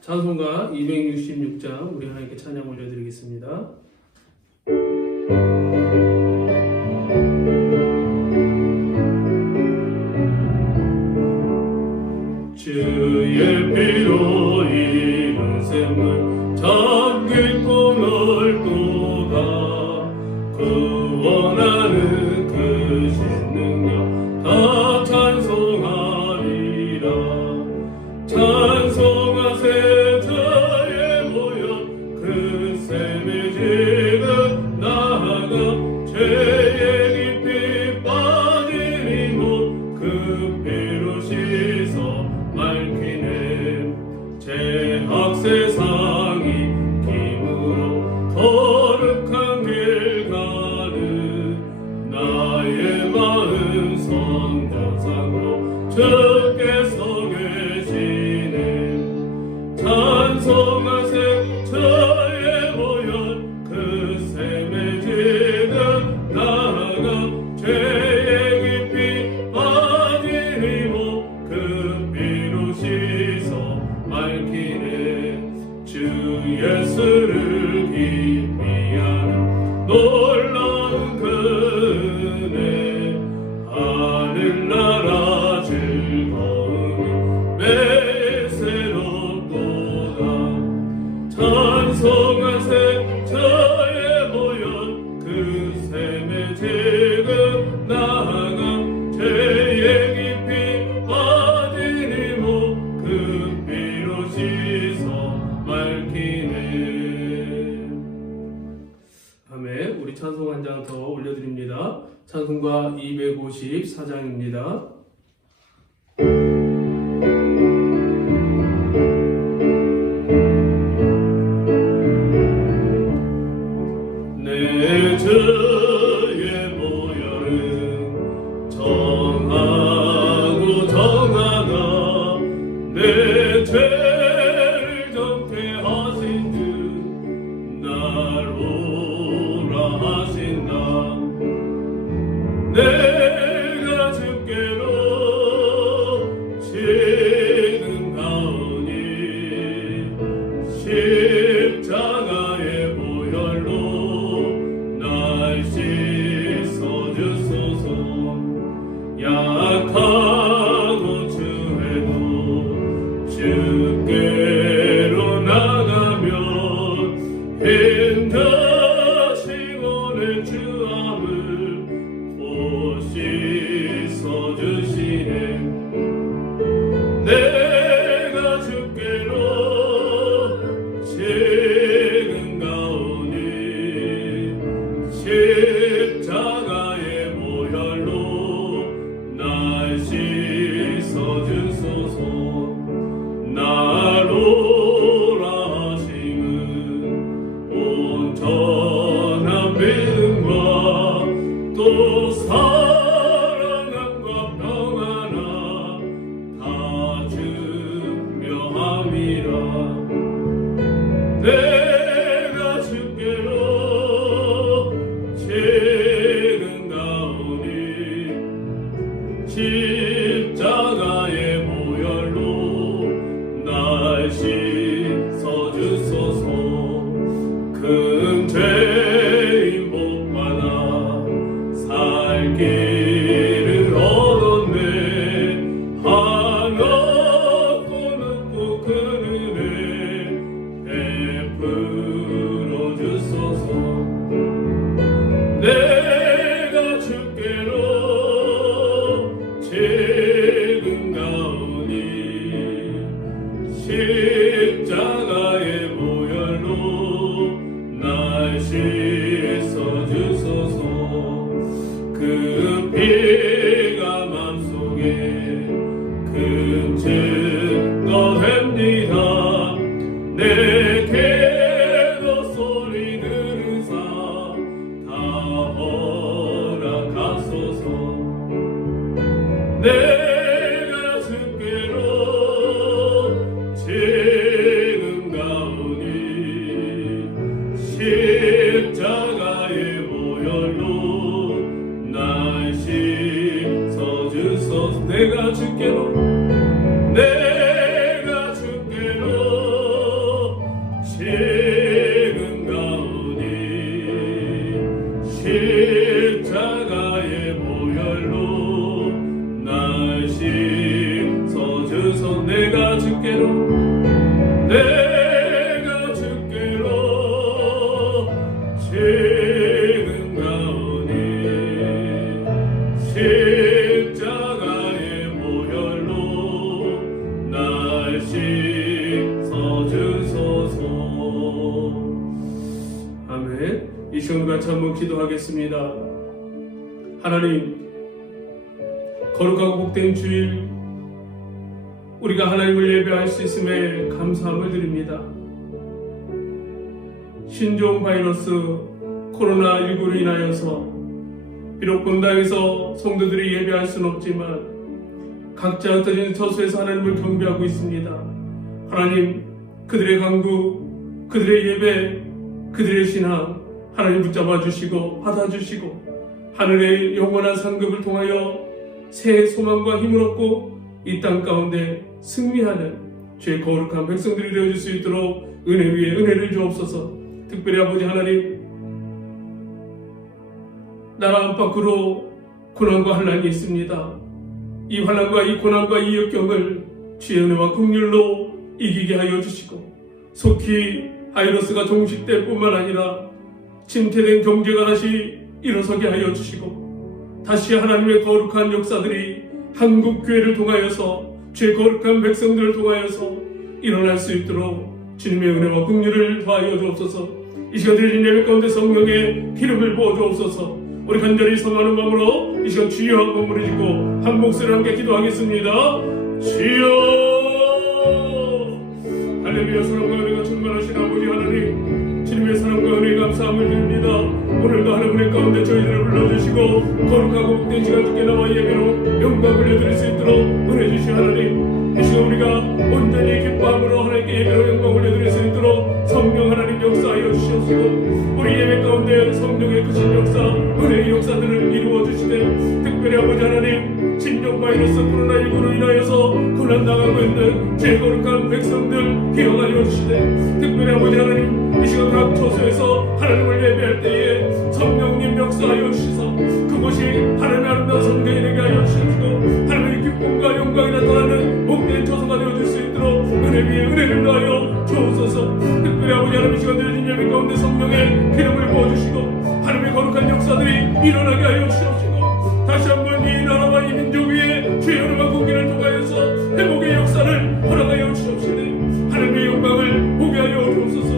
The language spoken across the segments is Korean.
찬송가 266장 우리 하나님께 찬양 올려드리겠습니다. 주의 피로 이룬 샘을 잠긴 꿈을 또다 구원하는 그 신능력 다 찬송하리라. 찬송하세 저의 모여 그 샘의 지금 나아가 죄의 깊이 빠지니 못 그 피로 씻어 밝히네. 죄악 세상이 힘으로 거룩한 길 가는 나의 마음 성전상으로 주께서 계시네. 찬송하세 저의 모여 그 샘의 지금 나아가 죄의 깊이 빠지니 못 그 피로 씻어 밝히네. 주 예수를 깊이 아는 놀라운 그 은혜 하늘나라 즐거움이 매일 새롭도다. 찬송하세 저의 모여 그 샘의 지금 나아가 죄의 깊이 빠지니 못 그 피로 씻어 밝히네. 아멘. 우리 찬송 한 장 더 올려드립니다. 찬송가 254장입니다. 내 주의 모여는 정하고 정하나 내 죄를 정케 하신 주 날 오라 하신다. 내가 주께로 지금 가오니 십자가의 보혈로 날 씻어주소서. 약하고 주에도 주께로 나가면 힘드시고 내 주함을 곧 씻어주시네. 내가 주께로 지금 가오니 십자가의 보혈로 날 씻어주소서. 날 오라 하심은 온전한 믿음과 또 사랑함과 평안함 다 증명함이라. 내가 주께로 지금 가오니 십자가의 보혈로 날 씻어주소서. 큰 죄인 못 받아 살 길을 얻었네. 하나도 눕고 그 은혜 베풀어 주소서. 내가 주께로 지금 가오니 십자가의 보혈로 날 씻어주소서. 그 피가 맘속에 큰 증거 됩니다. 내게도 소리 들으사 다 허락하소서. 내가 주께로 지금 가오니 주께로 내가 주께로 지금 가오니 십자가의 보혈로 날 씻어주소서. 아멘. 이 시간 같이 한번 기도하겠습니다. 하나님, 거룩하고 복된 주일 우리가 하나님을 예배할 수 있음에 감사함을 드립니다. 신종 바이러스 코로나19로 인하여서 비록 본당에서 성도들이 예배할 수는 없지만 각자 흩어진 처소에서 하나님을 경배하고 있습니다. 하나님, 그들의 간구, 그들의 예배, 그들의 신앙 하나님 붙잡아 주시고 받아주시고 하늘의 영원한 상급을 통하여 새 소망과 힘을 얻고 이 땅 가운데 승리하는 주의 거룩한 백성들이 되어줄 수 있도록 은혜 위에 은혜를 주옵소서. 특별히 아버지 하나님, 나라 안팎으로 고난과 환난이 있습니다. 이 환난과 이 고난과 이 역경을 주의 은혜와 긍휼로 이기게 하여 주시고 속히 바이러스가 종식될 뿐만 아니라 침체된 경제가 다시 일어서게 하여 주시고 다시 하나님의 거룩한 역사들이 한국 교회를 통하여서 주의 거룩한 백성들을 통하여서 일어날 수 있도록 주님의 은혜와 긍휼을 더하여 주옵소서. 이 시간 드린 예배 가운데 성령의 기름을 부어 주옵소서. 우리 간절히 섬하는 마음으로 이 시간 주여 한번 부르짖고 한 목소리로 함께 기도하겠습니다. 주여, 할렐루야. 사랑과 은혜가 충만하신 아버지 하나님, 주님의 사랑과 은혜에 감사함을 드립니다. 오늘도 하나님의 가운데 저희들을 불러주시고 거룩하고 복된 시간 주께 나와 예배로 영광 올려드릴 수 있도록 은혜 주신 하나님, 이 시간 우리가 온전히 기뻐함으로 하나님께 예배로 영광 올려드릴 수 있도록 성령 하나님 역사하여 주시옵시고 우리 예배 가운데 성령의 크신 역사, 은혜의 역사들을 이루어 주시되 특별히 아버지 하나님, 신종 바이러스 코로나19로 인하여서 고난당하고 있는 제 거룩한 백성들 기억하여 주시되 특별히 아버지 하나님, 이 시간 각 처소에서 하나님을 예배할 때에 성령님 역사하여 주시서 그것이 하나님의 아름다운 성경이 되게 하여 주시고 하나님의 기쁨과 영광이 나타나는 복된 처소가 되어줄 수 있도록 은혜 위에 은혜를 더하여 주옵소서. 특별히 아버지 하나님, 이 시간 드린 예배 가운데 성령의 기름을 부어주시고 하나님의 거룩한 역사들이 일어나게 하여 주옵시고 다시 한번 이 나라와 이 민족 위에 주의 은혜와 공기를 통하여서 회복의 역사를 허락하여 주옵시되 하나님의 영광을 보게 하여 주옵소서.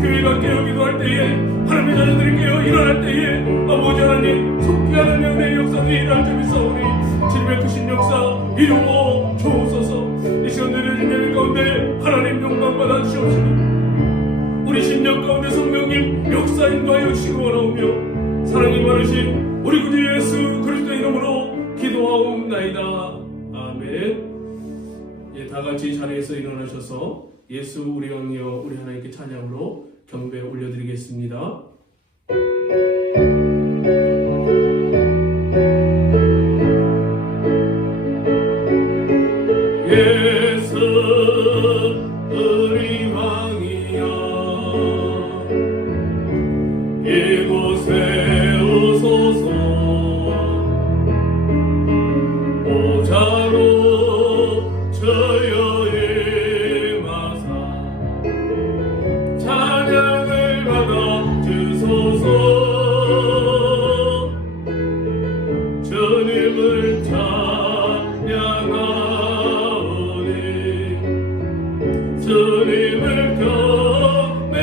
교회가 깨어기도 할 때에 하나님의 자녀들이 깨어 일어날 때에 아버지 하나님, 속히 하나님의 은혜의 역사들이 일어날 줄 믿사오니 주님의 크신 역사 이루어 주옵소서. 이 시간 드린 예배 가운데 하나님 영광 받아 주옵시고 우리 심령 가운데 성령님 역사 인도하여 주시기 원하오며 사랑이 많으신 우리 구주 예수 그리스도의 이름으로 기도하옵나이다. 아멘. 예, 다 같이 자리에서 일어나셔서 예수 우리 왕이여 우리 하나님께 찬양으로 경배 올려드리겠습니다. 예수 우리 왕이여 이곳에 오소서. 보좌로 저여 임하사 찬양을 받아 주소서. 주님을 찬양하오니 주님을 경배하오니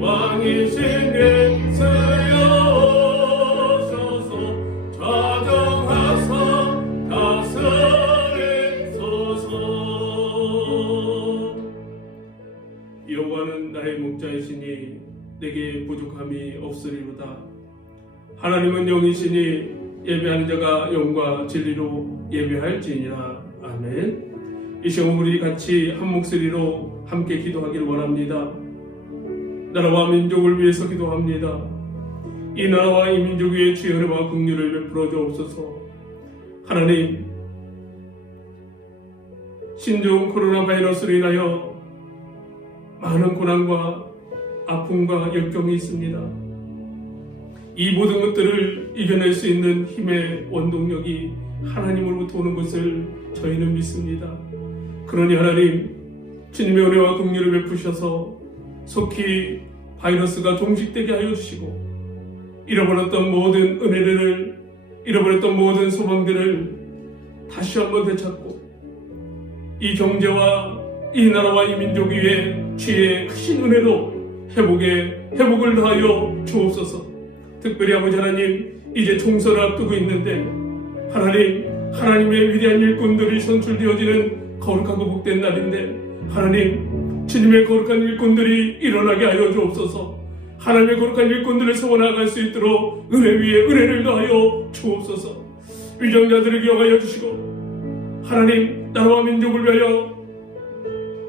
왕이신 예수여 오셔서 좌정하사 다스리소서. 여호와는 나의 목자이시니 내게 부족함이 없으리로다. 하나님은 영이시니 예배하는 자가 영과 진리로 예배할지니라. 아멘. 이 시간 우리 같이 한 목소리로 함께 기도하기를 원합니다. 나라와 민족을 위해서 기도합니다. 이 나라와 이 민족 위에 주의 은혜와 긍휼을 베풀어 주옵소서. 하나님, 신종 코로나 바이러스로 인하여 많은 고난과 아픔과 역경이 있습니다. 이 모든 것들을 이겨낼 수 있는 힘의 원동력이 하나님으로부터 오는 것을 저희는 믿습니다. 그러니 하나님, 주님의 은혜와 긍휼을 베푸셔서 속히 바이러스가 종식되게 하여 주시고, 잃어버렸던 모든 은혜들을, 잃어버렸던 모든 소망들을 다시 한번 되찾고, 이 경제와 이 나라와 이 민족 위에 주의 크신 은혜로 회복을 다하여 주옵소서. 특별히 아버지 하나님, 이제 총선을 앞두고 있는데 하나님의 위대한 일꾼들이 선출되어지는 거룩하고 복된 날인데, 하나님, 주님의 거룩한 일꾼들이 일어나게 하여 주옵소서. 하나님의 거룩한 일꾼들을 세워나갈 수 있도록 은혜 위에 은혜를 더하여 주옵소서. 위정자들을 기억하여 주시고, 하나님, 나라와 민족을 위하여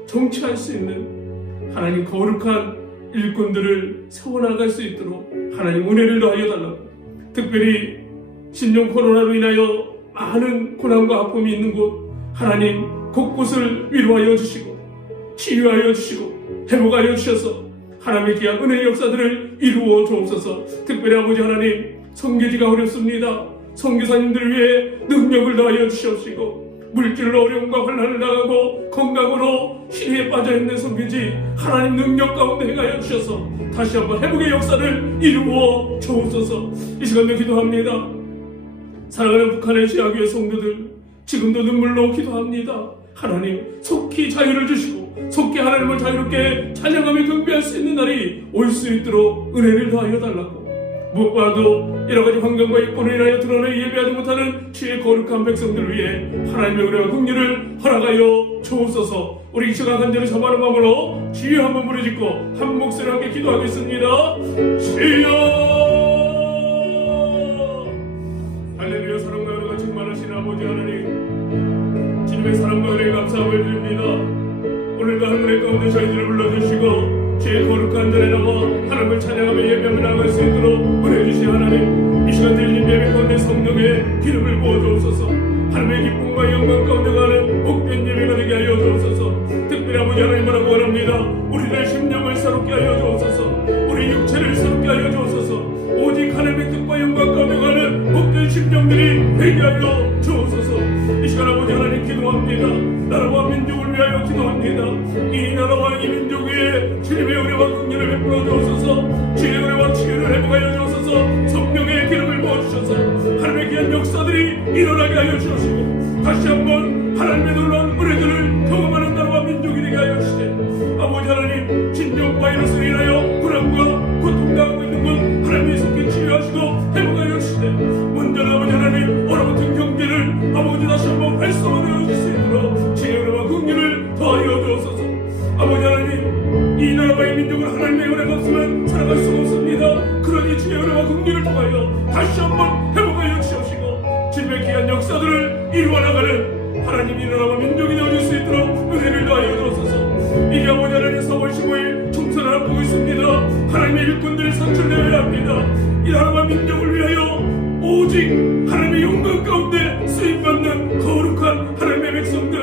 정치할 수 있는 하나님 거룩한 일꾼들을 세워나갈 수 있도록 하나님 은혜를 더하여 달라고. 특별히 신종 코로나로 인하여 많은 고난과 아픔이 있는 곳, 하나님 곳곳을 위로하여 주시고 치유하여 주시고 회복하여 주셔서 하나님의 귀한 은혜의 역사들을 이루어 주옵소서. 특별히 아버지 하나님, 선교지가 어렵습니다. 선교사님들을 위해 능력을 더하여 주시옵시고, 물질로 어려움과 환난을 당하고 건강으로 시리에 빠져있는 선교지 하나님 능력 가운데 행하여 주셔서 다시 한번 회복의 역사를 이루어 주옵소서. 이 시간도 기도합니다. 사랑하는 북한의 지하교회 성도들, 지금도 눈물로 기도합니다. 하나님, 속히 자유를 주시고 속히 하나님을 자유롭게 찬양하며 경배할 수 있는 날이 올 수 있도록 은혜를 더하여 달라고. 무엇보다도 여러가지 환경과 일꾼을 인하여 드러내 예배하지 못하는 주의 거룩한 백성들을 위해 하나님의 은혜와 긍휼을 허락하여 주옵소서. 우리 이 시간 간절히 사모하는 마음으로 주여 한번 부르짖고 한 목소리 함께 기도하겠습니다. 주여! 할렐루야. 사랑과 은혜가 충만하신 아버지 하나님, 주님의 사랑과 은혜에 감사함을 드립니다. 오늘도 하늘의 가운데 저희들을 불러주시고 주의 거룩한 전에 나와 하나님을 찬양하며 예배하며 나갈 수 있도록 은혜 주신 하나님, 이 시간 드린 예배 가운데 성령의 기름을 부어주옵소서. 하나님의 기쁨과 영광 가운데 가는 복된 예배가 되게 하여 주옵소서. 특별히 아버지 하나님이라고 원합니다. 우리들의 심령을 새롭게 하여 주옵소서. 우리 육체를 새롭게 하여 주옵소서. 오직 하나님의 뜻과 영광 가운데 가는 복된 심령들이 되게 하여 주옵소서. 이 시간 아버지 하나님 기도합니다. 나라와 민족을 위하여 기도합니다. 이 나라와 이 민족 위에 주님의 은혜와 긍휼을 베풀어 주옵소서. 주의 은혜와 치유를 회복하여 주옵소서. 성령의 기름을 부어주셔서 하나님의 귀한 역사들이 일어나게 하여 주시고, 다시 한번 하나님의 놀라운 은혜들을 경험하는 나라와 민족이 되게 하여 주시되, 아버지 하나님, 진정 바이러스로 인하여 불안과 고통당하고 있는 것 하나님이 속히 치유하시고 회복하여 주시되, 문제는 아버지 하나님 얼어붙은 경제를 아버지 다시 한번 활성화되어 주실 수 있도록 주의 은혜와 긍휼을 더하여 주옵소서. 아버지 하나님, 이 나라와 이 민족을 하나님의 은혜가 없으면 살아갈 수 없습니다. 그러니 주의 은혜와 긍휼을 통하여 다시 한번 회복하여 주시옵시고, 주님의 귀한 역사들을 이루어 나가는 하나님 이 나라와 민족이 되어줄 수 있도록 은혜를 더하여 주옵소서. 이제 아버지 하나님 4월 15일 총선을 앞두고 있습니다. 하나님의 일꾼들이 선출되어야 합니다. 이 나라와 민족을 위하여 오직 하나님의 영광 가운데 쓰임받는 거룩한 하나님의 백성들,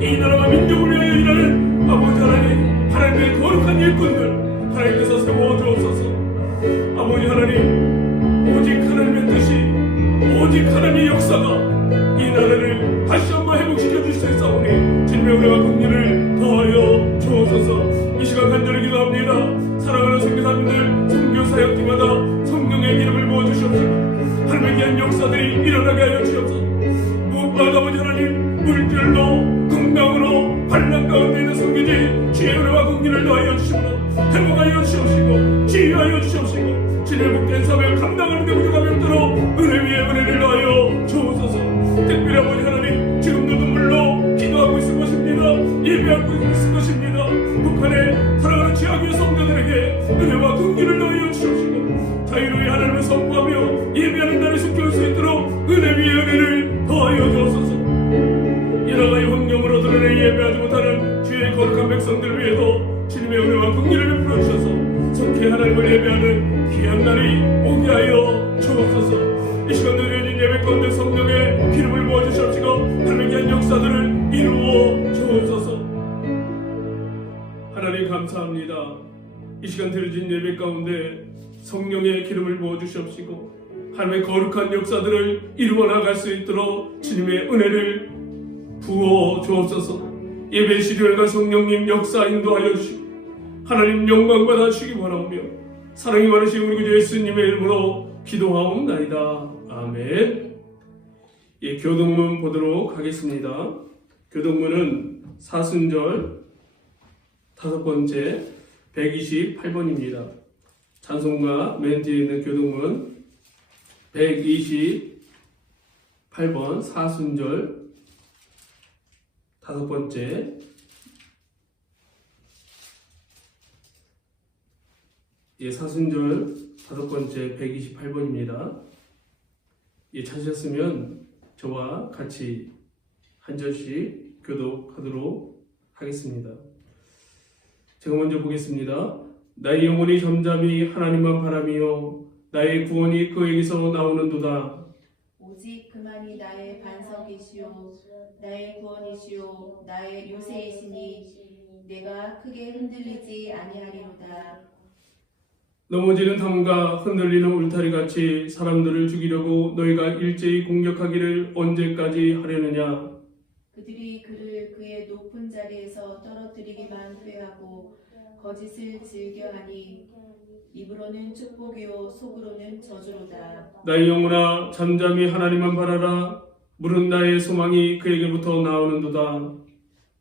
이 나라와 민족을 위하여 일하는 아버지 하나님, 하나님의 거룩한 일꾼들 하나님께서 세워주옵소서. 아버지 하나님, 오직 하나님의 뜻이, 오직 하나님의 역사가 이 나라를 다시 한번 회복시켜 주실 수 있사오니 주님의 은혜와 긍휼을 더하여 주옵소서. 이 시간 간절히 기도합니다. 사랑하는 선교사님들, 선교사역팀마다 성령의 기름을 부어주시옵시고 하나님의 귀한 역사들이 일어나게 하여 주옵소서. 무엇보다 아버지 하나님, 물질로 건강으로 환난 가운데 있는 성교지 주의 은혜와 긍휼을 더하여 주시고 회복하여 주시옵시고 치유하여 주시옵시고 주님의 복된 사명을 감당하는 데 부족함이 없도록 은혜 위에 은혜를 더하여 주옵소서. 특별히 아버지 하나님, 지금도 눈물로 기도하고 있을 것입니다. 예배하고 있을 것입니다. 북한의 사랑하는 지하교회 성도들에게 은혜와 긍휼을 더하여 주시옵시고 자유로이 하나님을 선포하며 예배하는 날에 속해 올 수 있도록 은혜 위에 은혜를 더하여 주옵소서. 여러가지 환경으로 드러내 예배하지 못하는 주의 거룩한 백성들을 위해도 주님의 은혜와 긍휼을 베풀어 주셔서 속히 하나님을 예배하는 귀한 날이 오게 하여 주옵소서. 이 시간 드려진 예배 가운데 성령의 기름을 부어주시옵시고 하나님의 귀한 역사들을 이루어 주옵소서. 하나님 감사합니다. 이 시간 드려진 예배 가운데 성령의 기름을 부어주시옵시고 하나님의 거룩한 역사들을 이루어 나갈 수 있도록 주님의 은혜를 부어 주옵소서. 예배 시간과 성령님 역사 인도하여 주시고 하나님 영광 받아 주시기 바라오며 사랑이 많으신 우리 구주 예수님의 이름으로 기도하옵나이다. 아멘. 예, 교동문 보도록 하겠습니다. 교동문은 사순절 5번째 128번입니다. 찬송가 맨 뒤에 있는 교동문 128번 사순절 5번째 사순절 5번째 128번입니다. 찾으셨으면 저와 같이 한 절씩 교독하도록 하겠습니다. 제가 먼저 보겠습니다. 나의 영혼이 잠잠히 하나님만 바라며 나의 구원이 그에게서 나오는도다. 오직 그만이 나의 반석이시오 나의 구원이시오 나의 요새이시니 내가 크게 흔들리지 아니하리로다. 넘어지는 담과 흔들리는 울타리같이 사람들을 죽이려고 너희가 일제히 공격하기를 언제까지 하려느냐. 그들이 그를 그의 높은 자리에서 떨어뜨리기만 회하고 거짓을 즐겨하니 입으로는 축복이요 속으로는 저주로다. 나의 영혼아 잠잠히 하나님만 바라라. 물은 나의 소망이 그에게부터 나오는도다.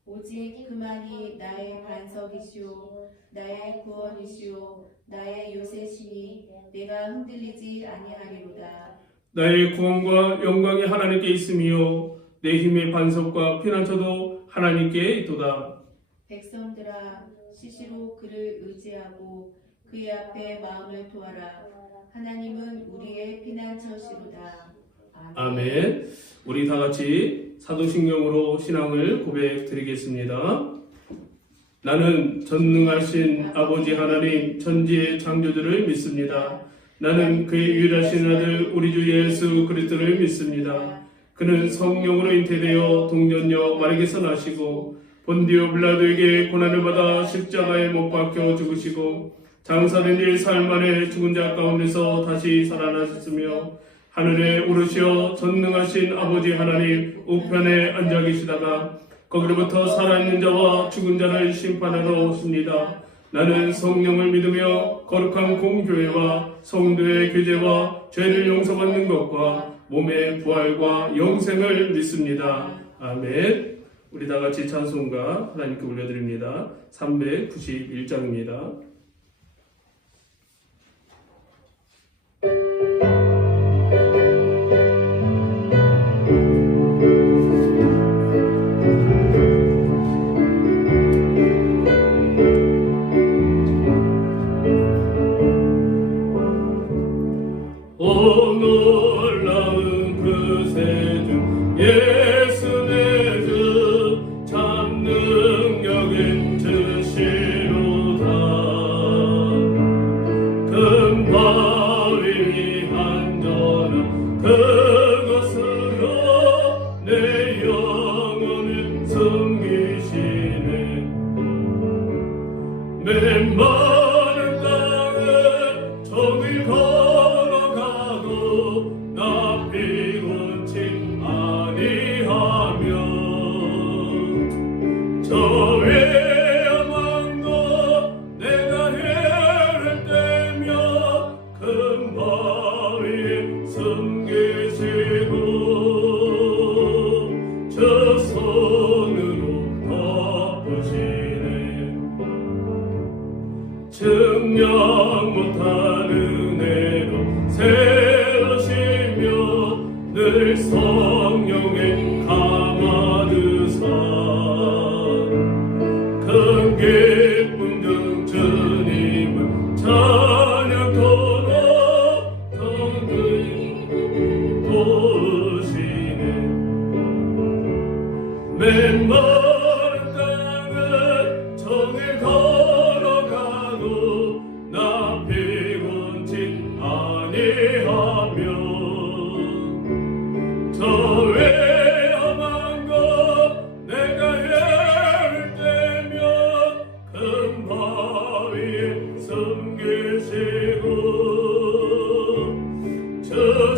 오직 그만이 나의 반석이시오 나의 구원이시오 나의 요새시니 내가 흔들리지 아니하리로다. 나의 구원과 영광이 하나님께 있으며 내 힘의 반석과 피난처도 하나님께 있도다. 백성들아 시시로 그를 의지하고 그의 앞에 마음을 두어라. 하나님은 우리의 피난처시로다. 아멘. 우리 다 같이 사도신경으로 신앙을 고백드리겠습니다. 나는 전능하신 아버지 하나님 천지의 창조주를 믿습니다. 나는 그의 유일하신 아들 우리 주 예수 그리스도를 믿습니다. 그는 성령으로 잉태되어 동정녀 마리아에게서 나시고 본디오 빌라도에게 고난을 받아 십자가에 못 박혀 죽으시고 장사된 일 사흘 만에 죽은 자 가운데서 다시 살아나셨으며 하늘에 오르시어 전능하신 아버지 하나님 우편에 앉아 계시다가 거기로부터 살아있는 자와 죽은 자를 심판하러 오십니다. 나는 성령을 믿으며 거룩한 공교회와 성도의 교제와 죄를 용서받는 것과 몸의 부활과 영생을 믿습니다. 아멘. 우리 다 같이 찬송가 하나님께 올려드립니다. 391장입니다. 놀라운 그 세주 예수 내 주 참 능력인 주시로다. 큰 바위 위 안전한 그곳으로 내 영혼을 숨기시네. 맨마른 땅에 정을 증명 못한 은혜로 세우시며 늘 성령에 감아드사 큰 기쁨 중 주님은 찬양토록 더욱 도우시네. 맨마른 땅은 정을 걸어가고 나 피곤치 아니하며 저 위험한 것 내가 해를 떼며 큰 바위에 숨기시고 저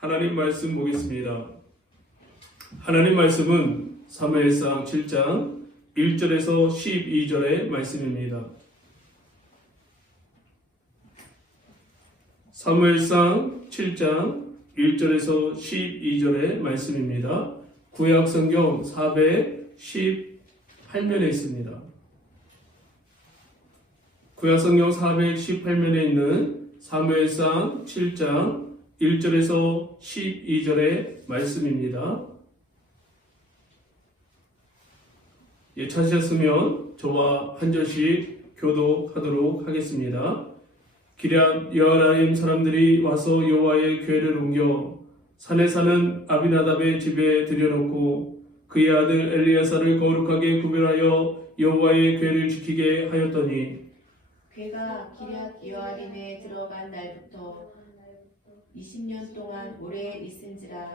하나님 말씀 보겠습니다. 하나님 말씀은 사무엘상 7장 1절에서 12절의 말씀입니다. 사무엘상 7장 1절에서 12절의 말씀입니다. 구약 성경 418면에 있습니다. 구약 성경 418면에 있는 사무엘상 7장 1절에서 12절의 말씀입니다. 예, 찾으셨으면 저와 한 절씩 교독하도록 하겠습니다. 기럇 여아라임 사람들이 와서 여호와의 궤를 옮겨 산에 사는 아비나답의 집에 들여놓고 그의 아들 엘리야사를 거룩하게 구별하여 여호와의 궤를 지키게 하였더니 궤가 기럇 여아림에 들어간 날부터 20년 동안 오래 있은지라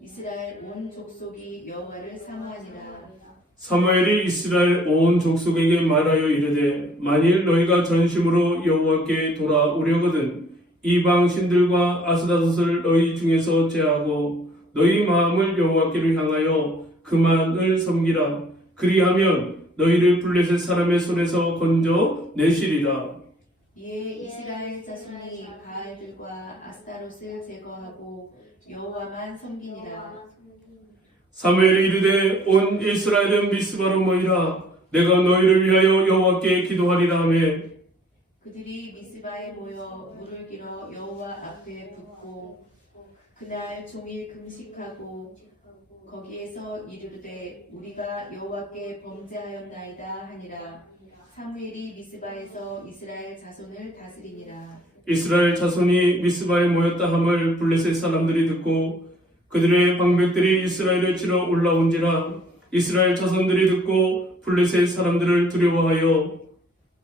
이스라엘 온 족속이 여호와를 사모하니라. 사무엘이 이스라엘 온 족속에게 말하여 이르되 만일 너희가 전심으로 여호와께 돌아오려거든 이방 신들과 아스다롯을 너희 중에서 제하고 너희 마음을 여호와께로 향하여 그만을 섬기라. 그리하면 너희를 블레셋 사람의 손에서 건져 내시리라. 이에 이스라엘 자손이 가알들과 아스타롯을 제거하고 여호와만 섬기니라. 사무엘이 이르되 온 이스라엘은 미스바로 모이라. 내가 너희를 위하여 여호와께 기도하리라 하며 그들이 미스바에 모여 물을 길어 여호와 앞에 붓고 그날 종일 금식하고 거기에서 이르되 우리가 여호와께 범죄하였나이다 하니라. 사무엘이 미스바에서 이스라엘 자손을 다스리니라. 이스라엘 자손이 미스바에 모였다 함을 블레셋 사람들이 듣고 그들의 방백들이 이스라엘을 치러 올라온지라. 이스라엘 자손들이 듣고 블레셋 사람들을 두려워하여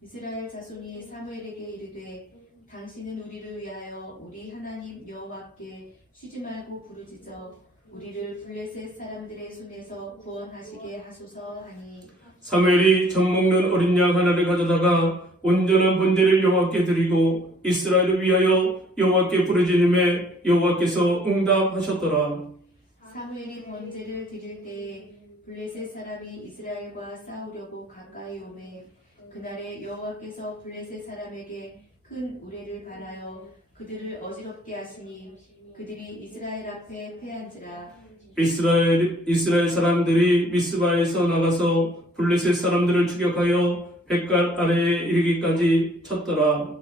이스라엘 자손이 사무엘에게 이르되 당신은 우리를 위하여 우리 하나님 여호와께 쉬지 말고 부르짖어 우리를 블레셋 사람들의 손에서 구원하시게 하소서 하니 사무엘이 젖 먹는 어린 양 하나를 가져다가 온전한 번제를 여호와께 드리고 이스라엘을 위하여 여호와께 부르짖음에 여호와께서 응답하셨더라. 사무엘이 번제를 드릴 때에 블레셋 사람이 이스라엘과 싸우려고 가까이 오매 그날에 여호와께서 블레셋 사람에게 큰 우레를 발하여 그들을 어지럽게 하시니 그들이 이스라엘 앞에 패한지라. 이스라엘 사람들이 미스바에서 나가서 블레셋 사람들을 추격하여 백갈 아래에 이르기까지 쳤더라.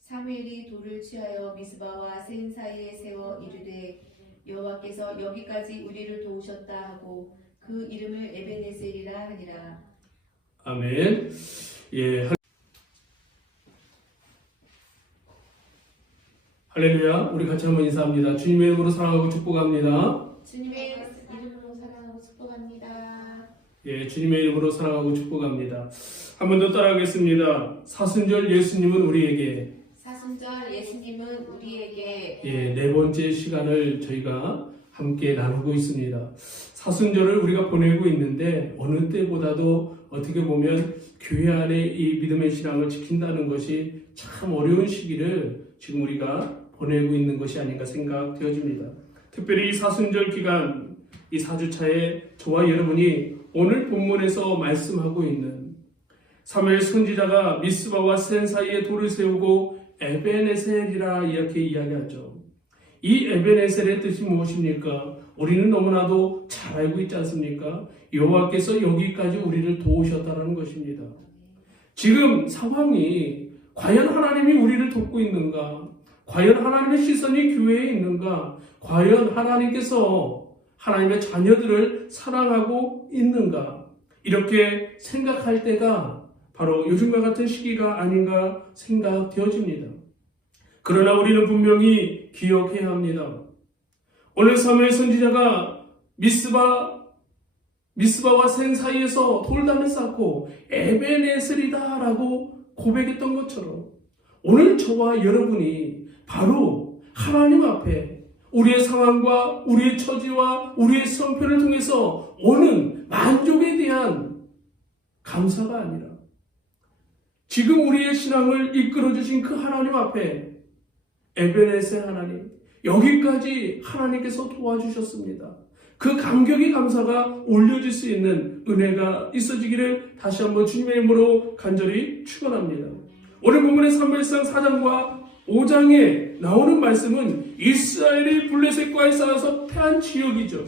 사무엘이 돌을 취하여 미스바와 센 사이에 세워 이르되 여호와께서 여기까지 우리를 도우셨다 하고 그 이름을 에베네셀이라 하니라. 아멘. 예. 할렐루야. 우리 같이 한번 인사합니다. 주님의 이름으로 사랑하고 축복합니다. 주님의 이름으로 사랑하고 축복합니다. 예, 주님의 이름으로 사랑하고 축복합니다. 한 번 더 따라하겠습니다. 사순절 예수님은 우리에게 사순절 예수님은 우리에게 예, 네 번째 시간을 저희가 함께 나누고 있습니다. 사순절을 우리가 보내고 있는데 어느 때보다도 어떻게 보면 교회 안에 이 믿음의 신앙을 지킨다는 것이 참 어려운 시기를 지금 우리가 보내고 있는 것이 아닌가 생각되어집니다. 특별히 이 사순절 기간, 이 4주차에 저와 여러분이 오늘 본문에서 말씀하고 있는 사무엘 선지자가 미스바와 센 사이에 돌을 세우고 에베네셀이라 이렇게 이야기하죠. 이 에베네셀의 뜻이 무엇입니까? 우리는 너무나도 잘 알고 있지 않습니까? 여호와께서 여기까지 우리를 도우셨다는 것입니다. 지금 상황이 과연 하나님이 우리를 돕고 있는가? 과연 하나님의 시선이 교회에 있는가? 과연 하나님께서 하나님의 자녀들을 사랑하고 있는가? 이렇게 생각할 때가 바로 요즘과 같은 시기가 아닌가 생각되어집니다. 그러나 우리는 분명히 기억해야 합니다. 오늘 사무엘 선지자가 미스바와 센 사이에서 돌담을 쌓고 에베네셀이다라고 고백했던 것처럼 오늘 저와 여러분이 바로 하나님 앞에 우리의 상황과 우리의 처지와 우리의 성편을 통해서 오는 만족에 대한 감사가 아니라 지금 우리의 신앙을 이끌어주신 그 하나님 앞에 에베네셀 하나님, 여기까지 하나님께서 도와주셨습니다. 그 감격의 감사가 올려질 수 있는 은혜가 있어지기를 다시 한번 주님의 이름으로 간절히 축원합니다. 오늘 본문의 사무엘상 4장과 5장에 나오는 말씀은 이스라엘이 블레셋과에 싸워서 패한 지역이죠.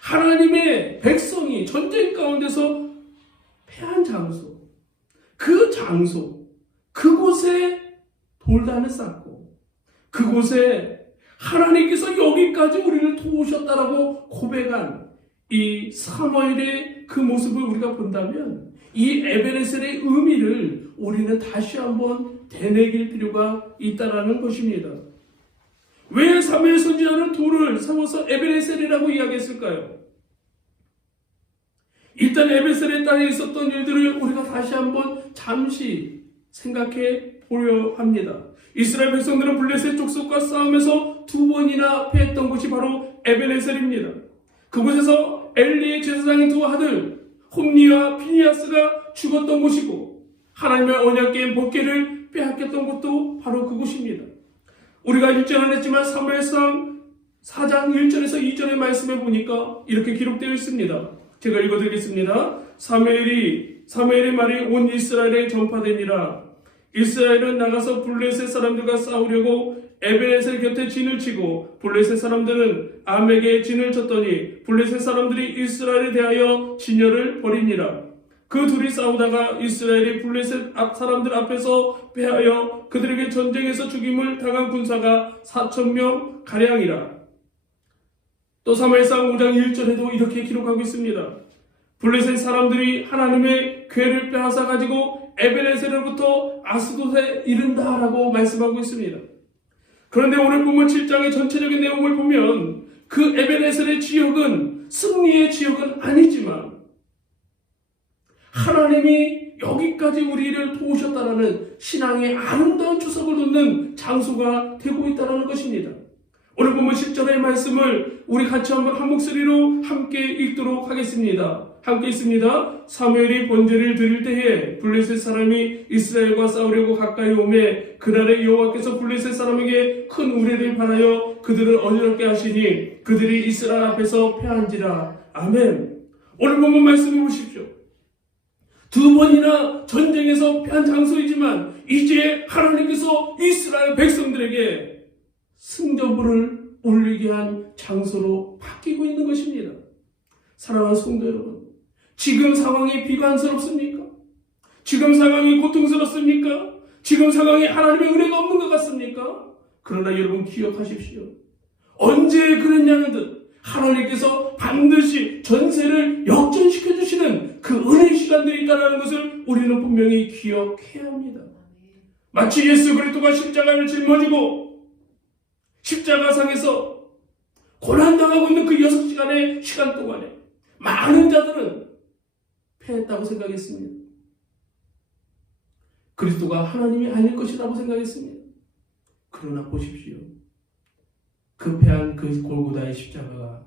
하나님의 백성이 전쟁 가운데서 패한 장소, 그 장소, 그곳에 돌단을 쌓고 그곳에 하나님께서 여기까지 우리를 도우셨다라고 고백한 이 사무엘의 그 모습을 우리가 본다면 이 에베네셀의 의미를 우리는 다시 한번 되새길 필요가 있다라는 것입니다. 왜 사무엘 선지자는 돌을 세워서 에베네셀이라고 이야기했을까요? 일단 에베네셀의 땅에 있었던 일들을 우리가 다시 한번 잠시 생각해 보려 합니다. 이스라엘 백성들은 블레셋 족속과 싸움에서 2번이나 패했던 곳이 바로 에베네셀입니다. 그곳에서 엘리의 제사장인 2 아들 홈니와 피니하스가 죽었던 곳이고 하나님의 언약궤의 법궤를 빼앗겼던 곳도 바로 그곳입니다. 우리가 읽지는 않았지만 사무엘상 4장 1절에서 2절의 말씀에 보니까 이렇게 기록되어 있습니다. 제가 읽어드리겠습니다. 사무엘의 말이 온 이스라엘에 전파되니라. 이스라엘은 나가서 블레셋 사람들과 싸우려고 에베네셀 곁에 진을 치고 블레셋 사람들은 암에게 진을 쳤더니 블레셋 사람들이 이스라엘에 대하여 진열을 벌이니라. 그 둘이 싸우다가 이스라엘이 블레셋 사람들 앞에서 패하여 그들에게 전쟁에서 죽임을 당한 군사가 4,000명 가량이라. 또 사무엘상 5장 1절에도 이렇게 기록하고 있습니다. 블레셋 사람들이 하나님의 궤를 빼앗아 가지고 에베네셀로부터 아스돗에 이른다라고 말씀하고 있습니다. 그런데 오늘 본문 7장의 전체적인 내용을 보면 그 에베네셀의 지역은 승리의 지역은 아니지만 하나님이 여기까지 우리를 도우셨다라는 신앙의 아름다운 추석을 돋는 장소가 되고 있다는 것입니다. 오늘 본문 10절의 말씀을 우리 같이 한번 한 목소리로 함께 읽도록 하겠습니다. 함께 있습니다. 사무엘이 번제를 드릴 때에 블레셋 사람이 이스라엘과 싸우려고 가까이 오매 그날에 여호와께서 블레셋 사람에게 큰 우레를 바라여 그들을 어지럽게 하시니 그들이 이스라엘 앞에서 패한지라. 아멘. 오늘 본문 말씀을 보십시오. 2번이나 전쟁에서 패한 장소이지만 이제 하나님께서 이스라엘 백성들에게 승전부를 올리게 한 장소로 바뀌고 있는 것입니다. 사랑하는 성도 여러분, 지금 상황이 비관스럽습니까? 지금 상황이 고통스럽습니까? 지금 상황에 하나님의 은혜가 없는 것 같습니까? 그러나 여러분 기억하십시오. 언제 그랬냐면 하나님께서 반드시 전세를 역전시켜 주시는 그 은혜의 시간들이 있다는 것을 우리는 분명히 기억해야 합니다. 마치 예수 그리스도가 십자가를 짊어지고 십자가상에서 고난당하고 있는 그 6시간의 시간 동안에 많은 자들은 패했다고 생각했습니다. 그리스도가 하나님이 아닐 것이라고 생각했습니다. 그러나 보십시오. 그 패한 그 골고다의 십자가가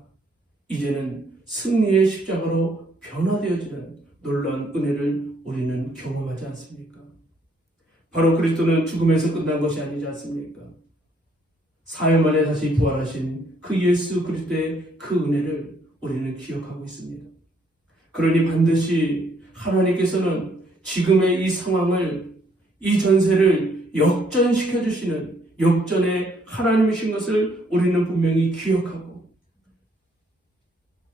이제는 승리의 십자가로 변화되어지는 놀라운 은혜를 우리는 경험하지 않습니까? 바로 그리스도는 죽음에서 끝난 것이 아니지 않습니까? 사흘 만에 다시 부활하신 그 예수 그리스도의 그 은혜를 우리는 기억하고 있습니다. 그러니 반드시 하나님께서는 지금의 이 상황을, 이 전세를 역전시켜 주시는 역전의 하나님이신 것을 우리는 분명히 기억하고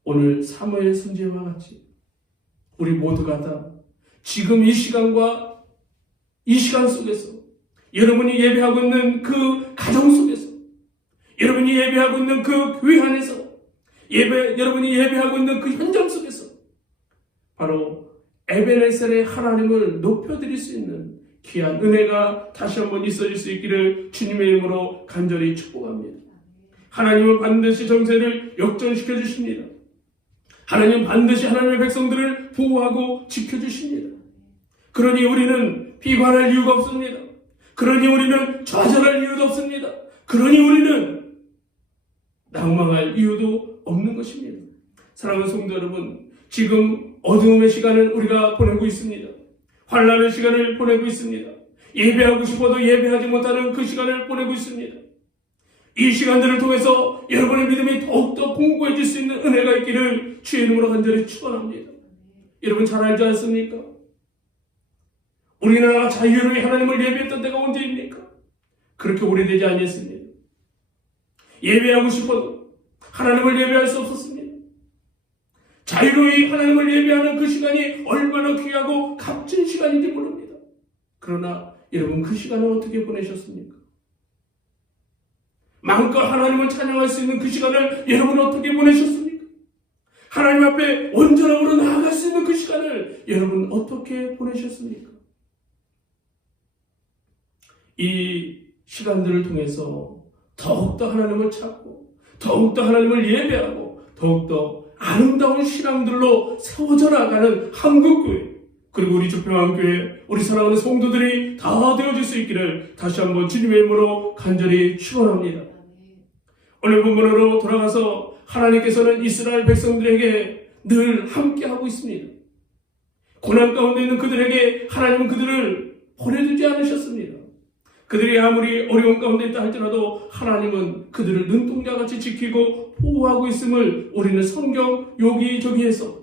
오늘 사무엘 선지자와 같이 우리 모두가 다 지금 이 시간과 이 시간 속에서 여러분이 예배하고 있는 그 가정 속에서 여러분이 예배하고 있는 그 교회 안에서 여러분이 예배하고 있는 그 현장 속에서 바로 에베네셀의 하나님을 높여드릴 수 있는 귀한 은혜가 다시 한번 있어질 수 있기를 주님의 이름으로 간절히 축복합니다. 하나님은 반드시 정세를 역전시켜 주십니다. 하나님은 반드시 하나님의 백성들을 보호하고 지켜주십니다. 그러니 우리는 비관할 이유가 없습니다. 그러니 우리는 좌절할 이유도 없습니다. 그러니 우리는 낭망할 이유도 없는 것입니다. 사랑하는 성도 여러분, 지금 어두움의 시간을 우리가 보내고 있습니다. 환난의 시간을 보내고 있습니다. 예배하고 싶어도 예배하지 못하는 그 시간을 보내고 있습니다. 이 시간들을 통해서 여러분의 믿음이 더욱더 공고해질 수 있는 은혜가 있기를 주의 이름으로 간절히 축원합니다. 여러분 잘 알지 않습니까? 우리나라가 자유를 위해 하나님을 예배했던 때가 언제입니까? 그렇게 오래되지 않았습니다. 예배하고 싶어도 하나님을 예배할 수 없었습니다. 자유를 위해 하나님을 예배하는 그 시간이 얼마나 귀하고 값진 시간인지 모릅니다. 그러나 여러분 그 시간을 어떻게 보내셨습니까? 마음껏 하나님을 찬양할 수 있는 그 시간을 여러분 어떻게 보내셨습니까? 하나님 앞에 온전함으로 나아갈 수 있는 그 시간을 여러분 어떻게 보내셨습니까? 이 시간들을 통해서 더욱더 하나님을 찾고 더욱더 하나님을 예배하고 더욱더 아름다운 신앙들로 세워져 나가는 한국교회 그리고 우리 주평안교회 우리 사랑하는 성도들이 다 되어질 수 있기를 다시 한번 주님의 이름으로 간절히 축원합니다. 오늘 본문으로 돌아가서 하나님께서는 이스라엘 백성들에게 늘 함께하고 있습니다. 고난 가운데 있는 그들에게 하나님은 그들을 보내두지 않으셨습니다. 그들이 아무리 어려운 가운데 있다 할지라도 하나님은 그들을 눈동자같이 지키고 보호하고 있음을 우리는 성경 여기저기에서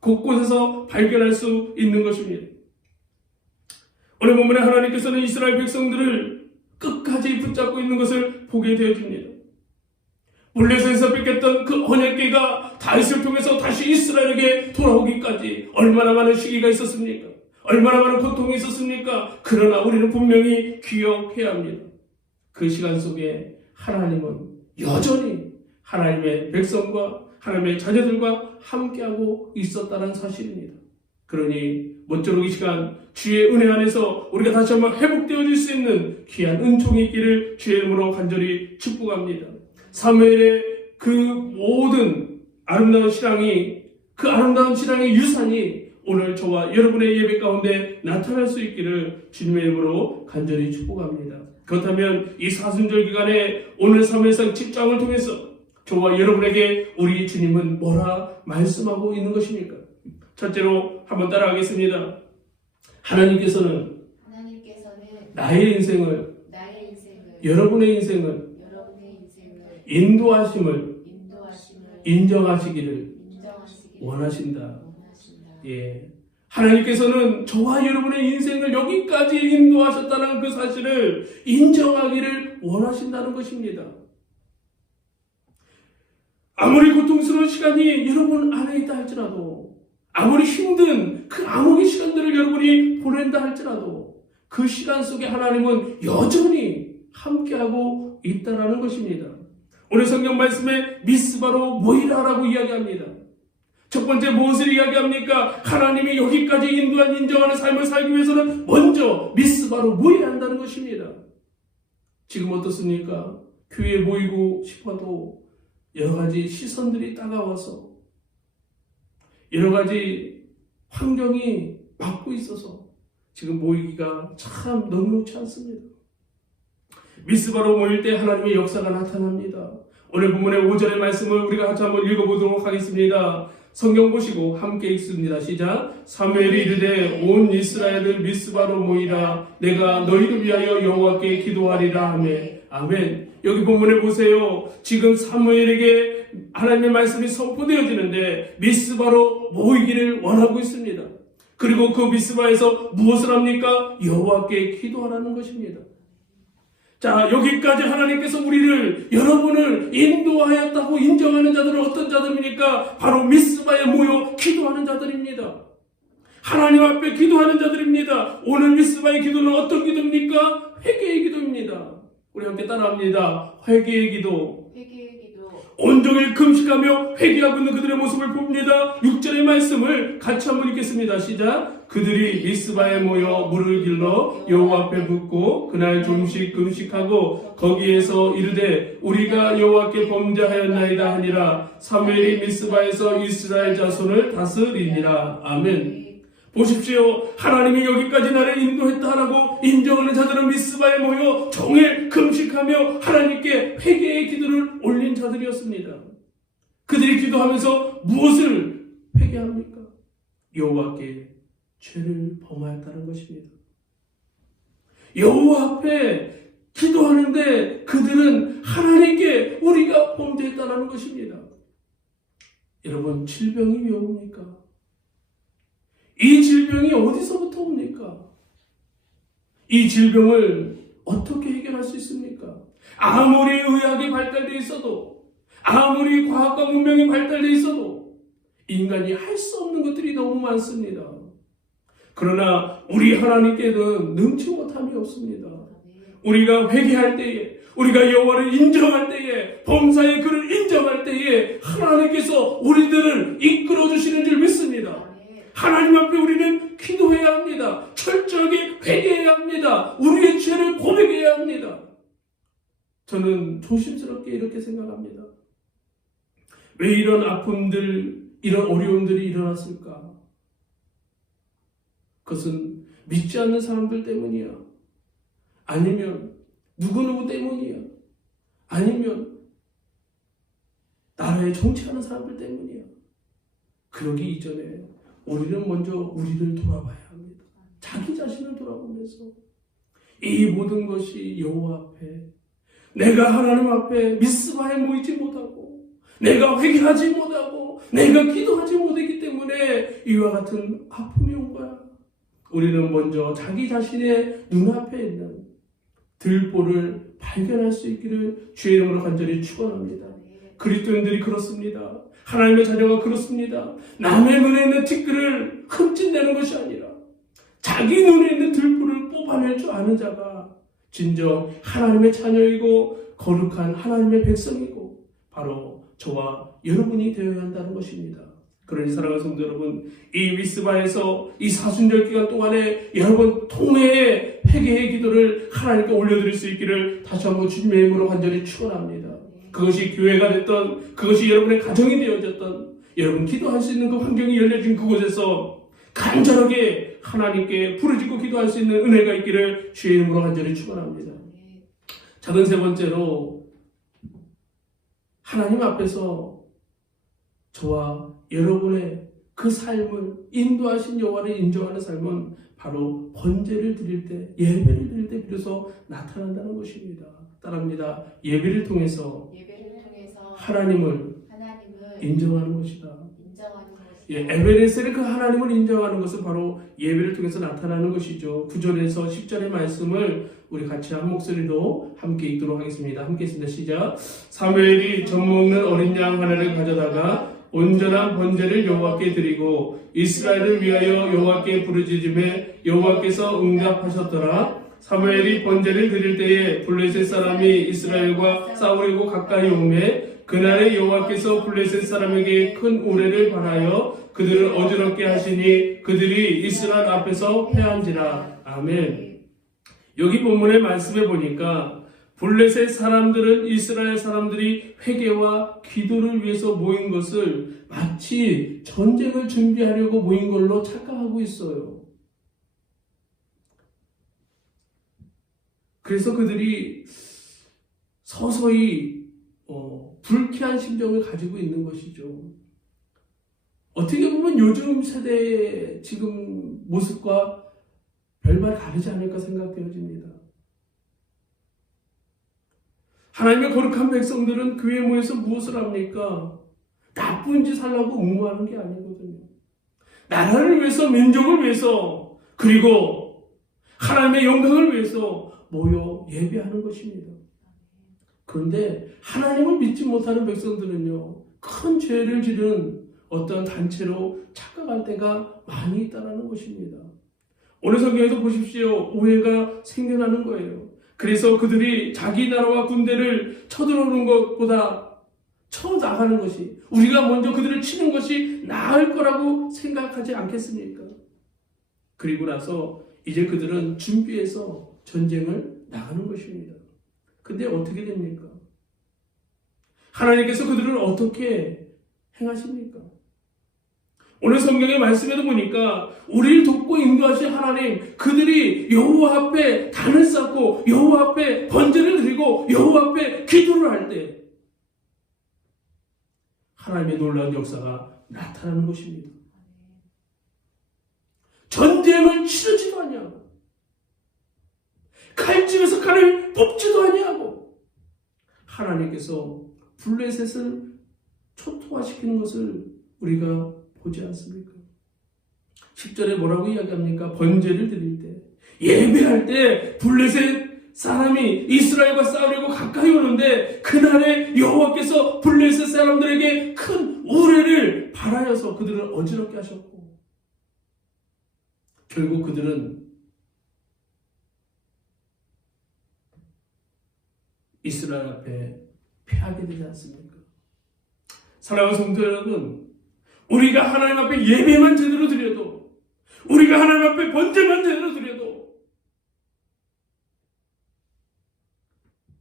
곳곳에서 발견할 수 있는 것입니다. 오늘 본문에 하나님께서는 이스라엘 백성들을 끝까지 붙잡고 있는 것을 보게 되어집니다. 블레셋에서 뺏겼던 그 언약궤가 다윗을 통해서 다시 이스라엘에게 돌아오기까지 얼마나 많은 시기가 있었습니까? 얼마나 많은 고통이 있었습니까? 그러나 우리는 분명히 기억해야 합니다. 그 시간 속에 하나님은 여전히 하나님의 백성과 하나님의 자녀들과 함께하고 있었다는 사실입니다. 그러니 모쪼록 이 시간 주의 은혜 안에서 우리가 다시 한번 회복되어질 수 있는 귀한 은총이 있기를 주의 이름으로 간절히 축복합니다. 사무엘의 그 모든 아름다운 신앙이 그 아름다운 신앙의 유산이 오늘 저와 여러분의 예배 가운데 나타날 수 있기를 주님의 이름으로 간절히 축복합니다. 그렇다면 이 사순절 기간에 오늘 사무엘상 7장을 통해서 저와 여러분에게 우리 주님은 뭐라 말씀하고 있는 것입니까? 첫째로 한번 따라가겠습니다. 하나님께서는 나의 인생을 여러분의 인생을 인도하심을 인정하시기를 원하신다. 예. 하나님께서는 저와 여러분의 인생을 여기까지 인도하셨다는 그 사실을 인정하기를 원하신다는 것입니다. 아무리 고통스러운 시간이 여러분 안에 있다 할지라도 아무리 힘든 그 암흑의 시간들을 여러분이 보낸다 할지라도 그 시간 속에 하나님은 여전히 함께하고 있다는 것입니다. 오늘 성경 말씀에 미스바로 모이라라고 이야기합니다. 첫 번째 무엇을 이야기합니까? 하나님이 여기까지 인도한 인정하는 삶을 살기 위해서는 먼저 미스바로 모여야 한다는 것입니다. 지금 어떻습니까? 교회에 모이고 싶어도 여러 가지 시선들이 따가워서 여러 가지 환경이 막고 있어서 지금 모이기가 참 넉넉지 않습니다. 미스바로 모일 때 하나님의 역사가 나타납니다. 오늘 본문의 5절의 말씀을 우리가 같이 한번 읽어보도록 하겠습니다. 성경 보시고 함께 읽습니다. 시작. 사무엘이 이르되 온 이스라엘을 미스바로 모이라 내가 너희를 위하여 여호와께 기도하리라 하매. 아멘. 여기 본문에 보세요. 지금 사무엘에게 하나님의 말씀이 선포되어지는데 미스바로 모이기를 원하고 있습니다. 그리고 그 미스바에서 무엇을 합니까? 여호와께 기도하라는 것입니다. 자, 여기까지 하나님께서 우리를 여러분을 인도하였다고 인정하는 자들은 어떤 자들입니까? 바로 미스바에 모여 기도하는 자들입니다. 하나님 앞에 기도하는 자들입니다. 오늘 미스바의 기도는 어떤 기도입니까? 회개의 기도입니다. 우리 함께 따라합니다. 회개의 기도. 온종일 금식하며 회개하고 있는 그들의 모습을 봅니다. 6절의 말씀을 같이 한번 읽겠습니다. 시작. 그들이 미스바에 모여 물을 길러 여호와 앞에 붓고 그날 좀씩 금식하고 거기에서 이르되 우리가 여호와께 범죄하였나이다 하니라. 사무엘이 미스바에서 이스라엘 자손을 다스리니라. 아멘. 보십시오. 하나님이 여기까지 나를 인도했다라고 인정하는 자들은 미스바에 모여 종일 금식하며 하나님께 회개의 기도를 올린 자들이었습니다. 그들이 기도하면서 무엇을 회개합니까? 여호와께 죄를 범하였다는 것입니다. 여호와 앞에 기도하는데 그들은 하나님께 우리가 범죄했다는 것입니다. 여러분, 질병이 왜 옵니까? 이 질병이 어디서부터 옵니까? 이 질병을 어떻게 해결할 수 있습니까? 아무리 의학이 발달되어 있어도, 아무리 과학과 문명이 발달되어 있어도 인간이 할 수 없는 것들이 너무 많습니다. 그러나 우리 하나님께는 능치 못함이 없습니다. 우리가 회개할 때에, 우리가 여호와를 인정할 때에, 범사의 그를 인정할 때에 하나님께서 우리들을 이끌어 주시는 줄 믿습니다. 하나님 앞에 우리는 기도해야 합니다. 철저하게 회개해야 합니다. 우리의 죄를 고백해야 합니다. 저는 조심스럽게 이렇게 생각합니다. 왜 이런 아픔들, 이런 어려움들이 일어났을까? 그것은 믿지 않는 사람들 때문이야. 아니면 누구누구 때문이야. 아니면 나라에 정치하는 사람들 때문이야. 그러기 이전에 우리는 먼저 우리를 돌아봐야 합니다. 자기 자신을 돌아보면서 이 모든 것이 여호와 앞에, 내가 하나님 앞에 미스바에 모이지 못하고, 내가 회개하지 못하고, 내가 기도하지 못했기 때문에 이와 같은 아픔이 온 거야. 우리는 먼저 자기 자신의 눈앞에 있는 들보를 발견할 수 있기를 주의 이름으로 간절히 축원합니다. 그리스도인들이 그렇습니다. 하나님의 자녀가 그렇습니다. 남의 눈에 있는 티끌을 흠집내는 것이 아니라 자기 눈에 있는 들보를 뽑아낼 줄 아는 자가 진정 하나님의 자녀이고 거룩한 하나님의 백성이고 바로 저와 여러분이 되어야 한다는 것입니다. 그러니 사랑하는 성도 여러분, 이 미스바에서 이 사순절 기간 동안에 여러분 통회의 회개의 기도를 하나님께 올려드릴 수 있기를 다시 한번 주님의 이름으로 간절히 축원합니다. 그것이 교회가 됐던, 그것이 여러분의 가정이 되어졌던, 여러분 기도할 수 있는 그 환경이 열려진 그곳에서 간절하게 하나님께 부르짖고 기도할 수 있는 은혜가 있기를 주의 이름으로 간절히 축원합니다. 작은 세 번째로, 하나님 앞에서 저와 여러분의 그 삶을 인도하신 여호와를 인정하는 삶은 바로 번제를 드릴 때, 예배를 드릴 때 비로소 나타난다는 것입니다. 따라합니다. 예배를 통해서 하나님을 인정하는 것이다. 에베네셀의 그 하나님을 인정하는 것은 바로 예배를 통해서 나타나는 것이죠. 9절에서 10절의 말씀을 우리 같이 한 목소리로 함께 읽도록 하겠습니다. 함께 읽습니다. 시작. 사무엘이 젖먹는 어린 양 하나를 가져다가 온전한 번제를 여호와께 드리고 이스라엘을 위하여 여호와께 부르짖음에 여호와께서 응답하셨더라. 사무엘이 번제를 드릴 때에 블레셋 사람이 이스라엘과 싸우려고 가까이 오매 그날에 여호와께서 블레셋 사람에게 큰 우레를 발하여 그들을 어지럽게 하시니 그들이 이스라엘 앞에서 패한지라. 아멘. 여기 본문의 말씀에 보니까 블레셋 사람들은 이스라엘 사람들이 회개와 기도를 위해서 모인 것을 마치 전쟁을 준비하려고 모인 걸로 착각하고 있어요. 그래서 그들이 서서히 불쾌한 심정을 가지고 있는 것이죠. 어떻게 보면 요즘 세대의 지금 모습과 별말 다르지 않을까 생각되어집니다. 하나님의 거룩한 백성들은 교회에 모여서 무엇을 합니까? 나쁜 짓 하려고 응모하는 게 아니거든요. 나라를 위해서, 민족을 위해서, 그리고 하나님의 영광을 위해서 모여 예배하는 것입니다. 그런데 하나님을 믿지 못하는 백성들은요, 큰 죄를 지른 어떤 단체로 착각할 때가 많이 있다는 것입니다. 오늘 성경에서 보십시오. 오해가 생겨나는 거예요. 그래서 그들이 자기 나라와 군대를 쳐들어오는 것보다 쳐나가는 것이, 우리가 먼저 그들을 치는 것이 나을 거라고 생각하지 않겠습니까? 그리고 나서 이제 그들은 준비해서 전쟁을 나가는 것입니다. 근데 어떻게 됩니까? 하나님께서 그들을 어떻게 행하십니까? 오늘 성경의 말씀에도 보니까 우리를 돕고 인도하신 하나님, 그들이 여호와 앞에 단을 쌓고 여호와 앞에 번제를 드리고 여호와 앞에 기도를 할 때 하나님의 놀라운 역사가 나타나는 것입니다. 전쟁을 치르지도 않냐고, 칼집에서 칼을 뽑지도 아니하고 하나님께서 블레셋을 초토화시키는 것을 우리가 보지 않습니까? 10절에 뭐라고 이야기합니까? 번제를 드릴 때, 예배할 때 블레셋 사람이 이스라엘과 싸우려고 가까이 오는데 그날에 여호와께서 블레셋 사람들에게 큰 우레를 발하여서 그들을 어지럽게 하셨고 결국 그들은 이스라엘 앞에 패하게 되지 않습니까? 사랑하는 성도 여러분, 우리가 하나님 앞에 예배만 제대로 드려도, 우리가 하나님 앞에 번제만 제대로 드려도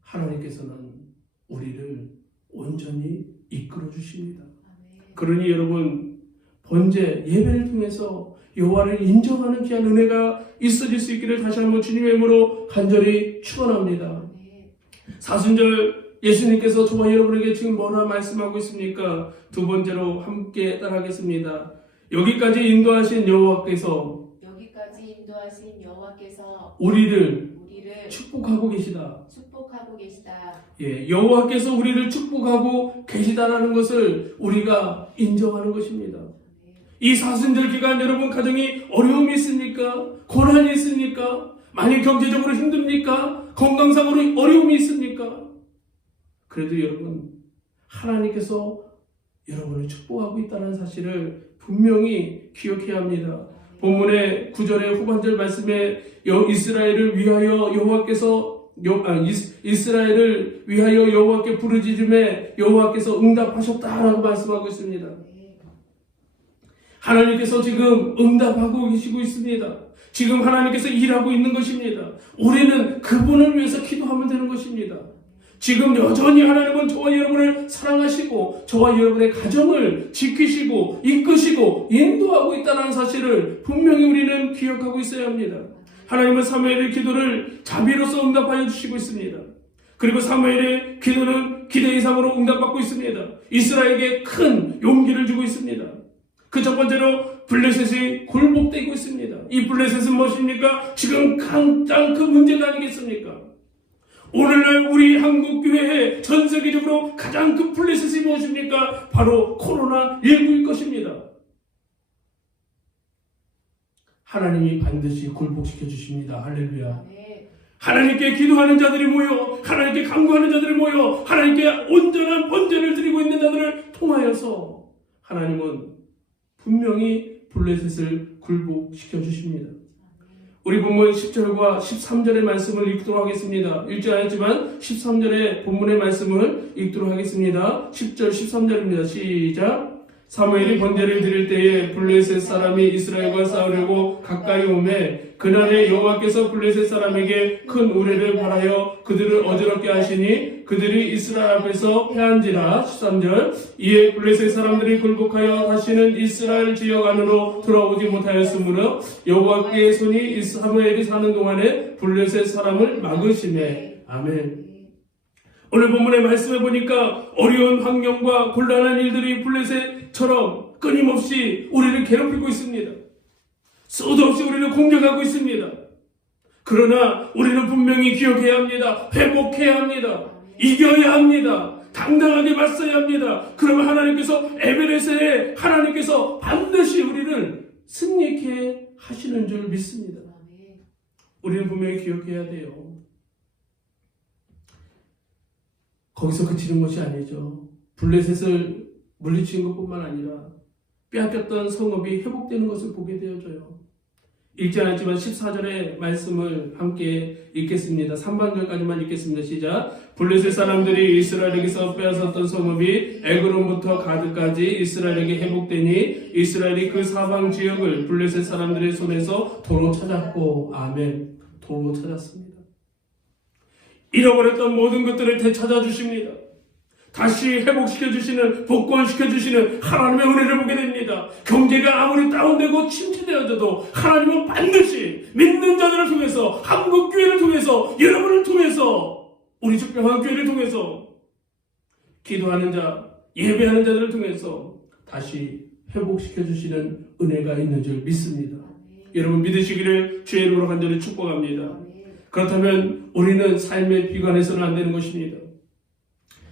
하나님께서는 우리를 온전히 이끌어 주십니다. 그러니 여러분, 번제 예배를 통해서 여호와를 인정하는 귀한 은혜가 있어질 수 있기를 다시 한번 주님의 이름으로 간절히 축원합니다. 사순절 예수님께서 저와 여러분에게 지금 뭐라 말씀하고 있습니까? 두 번째로 함께 따라하겠습니다. 여기까지 인도하신 여호와께서 우리를 축복하고 계시다. 예, 여호와께서 우리를 축복하고 계시다라는 것을 우리가 인정하는 것입니다. 이 사순절 기간 여러분 가정이 어려움이 있습니까? 고난이 있습니까? 많이 경제적으로 힘듭니까? 건강상으로 어려움이 있습니까? 그래도 여러분, 하나님께서 여러분을 축복하고 있다는 사실을 분명히 기억해야 합니다. 본문의 9절의 후반절 말씀에 이스라엘을 위하여 이스라엘을 위하여 여호와께 부르짖음에 여호와께서 응답하셨다라고 말씀하고 있습니다. 하나님께서 지금 응답하고 계시고 있습니다. 지금 하나님께서 일하고 있는 것입니다. 우리는 그분을 위해서 기도하면 되는 것입니다. 지금 여전히 하나님은 저와 여러분을 사랑하시고 저와 여러분의 가정을 지키시고 이끄시고 인도하고 있다는 사실을 분명히 우리는 기억하고 있어야 합니다. 하나님은 사무엘의 기도를 자비로서 응답하여 주시고 있습니다. 그리고 사무엘의 기도는 기대 이상으로 응답받고 있습니다. 이스라엘에게 큰 용기를 주고 있습니다. 그 첫 번째로 블레셋이 굴복되고 있습니다. 이 블레셋은 무엇입니까? 지금 가장 큰 문제가 아니겠습니까? 오늘날 우리 한국교회에 전 세계적으로 가장 큰 블레셋이 무엇입니까? 바로 코로나19일 것입니다. 하나님이 반드시 굴복시켜 주십니다. 할렐루야. 하나님께 기도하는 자들이 모여, 하나님께 간구하는 자들이 모여, 하나님께 온전한 번제를 드리고 있는 자들을 통하여서 하나님은 분명히 블레셋을 굴복시켜 주십니다. 우리 본문 10절과 13절의 말씀을 읽도록 하겠습니다. 읽지 않았지만 13절의 본문의 말씀을 읽도록 하겠습니다. 10절 13절입니다. 시작. 사무엘이 번제를 드릴 때에 블레셋 사람이 이스라엘과 싸우려고 가까이 오매 그날에 여호와께서 블레셋 사람에게 큰 우레를 발하여 그들을 어지럽게 하시니 그들이 이스라엘 앞에서 패한지라. 13절. 이에 블레셋 사람들이 굴복하여 다시는 이스라엘 지역 안으로 들어오지 못하였으므로 여호와의 손이 사무엘이 사는 동안에 블레셋 사람을 막으시매. 아멘. 오늘 본문의 말씀을 보니까 어려운 환경과 곤란한 일들이 블레셋처럼 끊임없이 우리를 괴롭히고 있습니다. 수도 없이 우리를 공격하고 있습니다. 그러나 우리는 분명히 기억해야 합니다. 회복해야 합니다. 이겨야 합니다. 당당하게 맞서야 합니다. 그러면 하나님께서 에베레스에 하나님께서 반드시 우리를 승리케 하시는 줄 믿습니다. 우리는 분명히 기억해야 돼요. 거기서 그치는 것이 아니죠. 블레셋을 물리치는 것뿐만 아니라 빼앗겼던 성읍이 회복되는 것을 보게 되어져요. 읽지 않았지만 14절의 말씀을 함께 읽겠습니다. 3반절까지만 읽겠습니다. 시작. 블레셋 사람들이 이스라엘에게서 빼앗았던 성읍이 에그론부터 가드까지 이스라엘에게 회복되니 이스라엘이 그 사방 지역을 블레셋 사람들의 손에서 도로 찾았고. 아멘. 도로 찾았습니다. 잃어버렸던 모든 것들을 되찾아 주십니다. 다시 회복시켜 주시는, 복권시켜 주시는 하나님의 은혜를 보게 됩니다. 경제가 아무리 다운되고 침체되어져도 하나님은 반드시 믿는 자들을 통해서, 한국교회를 통해서, 여러분을 통해서, 우리 축병한교회를 통해서, 기도하는 자, 예배하는 자들을 통해서 다시 회복시켜 주시는 은혜가 있는 줄 믿습니다. 여러분 믿으시기를 주의 이름으로 간절히 축복합니다. 그렇다면 우리는 삶의 비관해서는 안 되는 것입니다.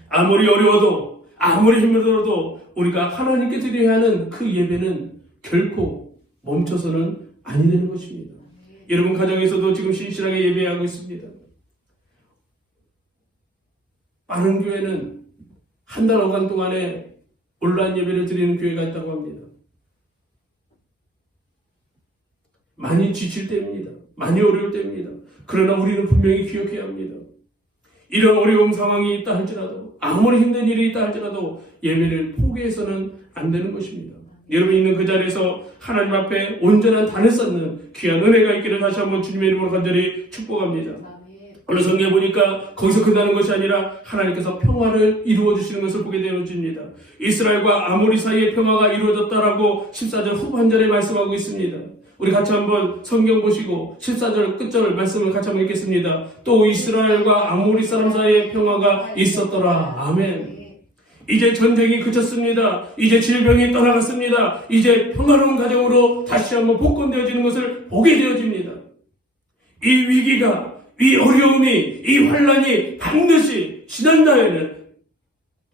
아무리 어려워도 아무리 힘들어도 우리가 하나님께 드려야 하는 그 예배는 결코 멈춰서는 아니 되는 것입니다. 여러분 가정에서도 지금 신실하게 예배하고 있습니다. 많은 교회는 한 달 5간 동안에 온라인 예배를 드리는 교회가 있다고 합니다. 많이 지칠 때입니다. 많이 어려울 때입니다. 그러나 우리는 분명히 기억해야 합니다. 이런 어려운 상황이 있다 할지라도 아무리 힘든 일이 있다 할지라도 예배를 포기해서는 안 되는 것입니다. 여러분 있는 그 자리에서 하나님 앞에 온전한 단을 쌓는 귀한 은혜가 있기를 다시 한번 주님의 이름으로 간절히 축복합니다. 오늘 성경에 보니까 거기서 끝나는 것이 아니라 하나님께서 평화를 이루어 주시는 것을 보게 되어집니다. 이스라엘과 아모리 사이의 평화가 이루어졌다라고 14절 후반절에 말씀하고 있습니다. 우리 같이 한번 성경 보시고 14절 끝절 말씀을 같이 한번 읽겠습니다. 또 이스라엘과 아모리 사람 사이에 평화가 있었더라. 아멘. 이제 전쟁이 그쳤습니다. 이제 질병이 떠나갔습니다. 이제 평화로운 가정으로 다시 한번 복권되어지는 것을 보게 되어집니다. 이 위기가, 이 어려움이, 이 환란이 반드시 지난다에는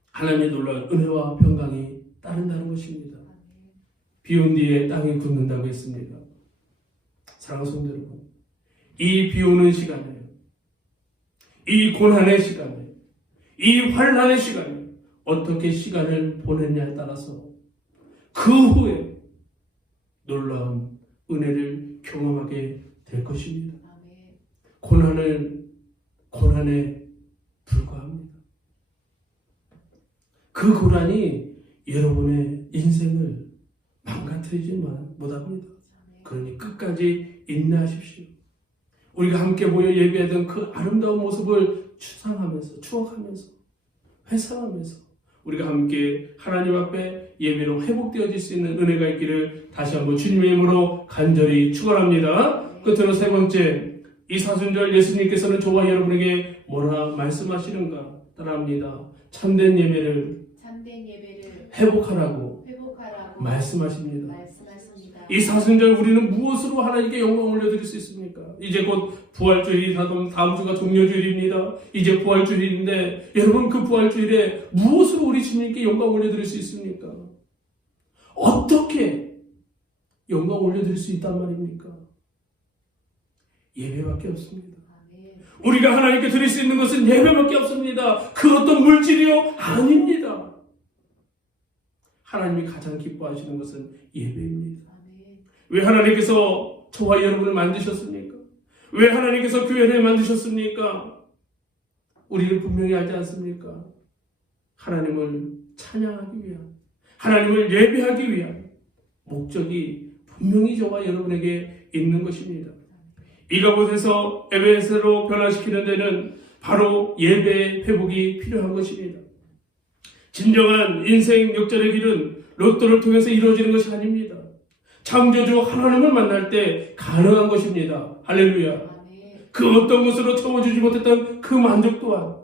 하나님의 놀라운 은혜와 평강이 따른다는 것입니다. 비온 뒤에 땅이 굳는다고 했습니다. 사랑하는 성도 여러분, 이 비오는 시간에, 이 고난의 시간에, 이 환란의 시간에 어떻게 시간을 보냈냐에 따라서 그 후에 놀라운 은혜를 경험하게 될 것입니다. 고난에 불과합니다. 그 고난이 여러분의 인생을 망가뜨리지만 못합니다. 그러니 끝까지 인내하십시오. 우리가 함께 모여 예배하던 그 아름다운 모습을 추억하면서 회상하면서 우리가 함께 하나님 앞에 예배로 회복되어질 수 있는 은혜가 있기를 다시 한번 주님의 이름으로 간절히 축원합니다. 끝으로 세 번째, 이 사순절 예수님께서는 저와 여러분에게 뭐라 말씀하시는가 따라합니다. 참된 예배를 회복하라고 말씀하십니다. 이 사순절 우리는 무엇으로 하나님께 영광 올려드릴 수 있습니까? 이제 곧 부활주일이 다음 주가 종료주일입니다. 이제 부활주일인데 여러분 그 부활주일에 무엇으로 우리 주님께 영광 올려드릴 수 있습니까? 어떻게 영광 올려드릴 수 있단 말입니까? 예배밖에 없습니다. 우리가 하나님께 드릴 수 있는 것은 예배밖에 없습니다. 그 어떤 물질이요? 아닙니다. 하나님이 가장 기뻐하시는 것은 예배입니다. 왜 하나님께서 저와 여러분을 만드셨습니까? 왜 하나님께서 교회를 만드셨습니까? 우리는 분명히 알지 않습니까? 하나님을 찬양하기 위한, 하나님을 예배하기 위한 목적이 분명히 저와 여러분에게 있는 것입니다. 이것에서 에베소로 변화시키는 데는 바로 예배의 회복이 필요한 것입니다. 진정한 인생 역전의 길은 로또를 통해서 이루어지는 것이 아닙니다. 창조주 하나님을 만날 때 가능한 것입니다. 할렐루야. 그 어떤 것으로 채워주지 못했던 그 만족 또한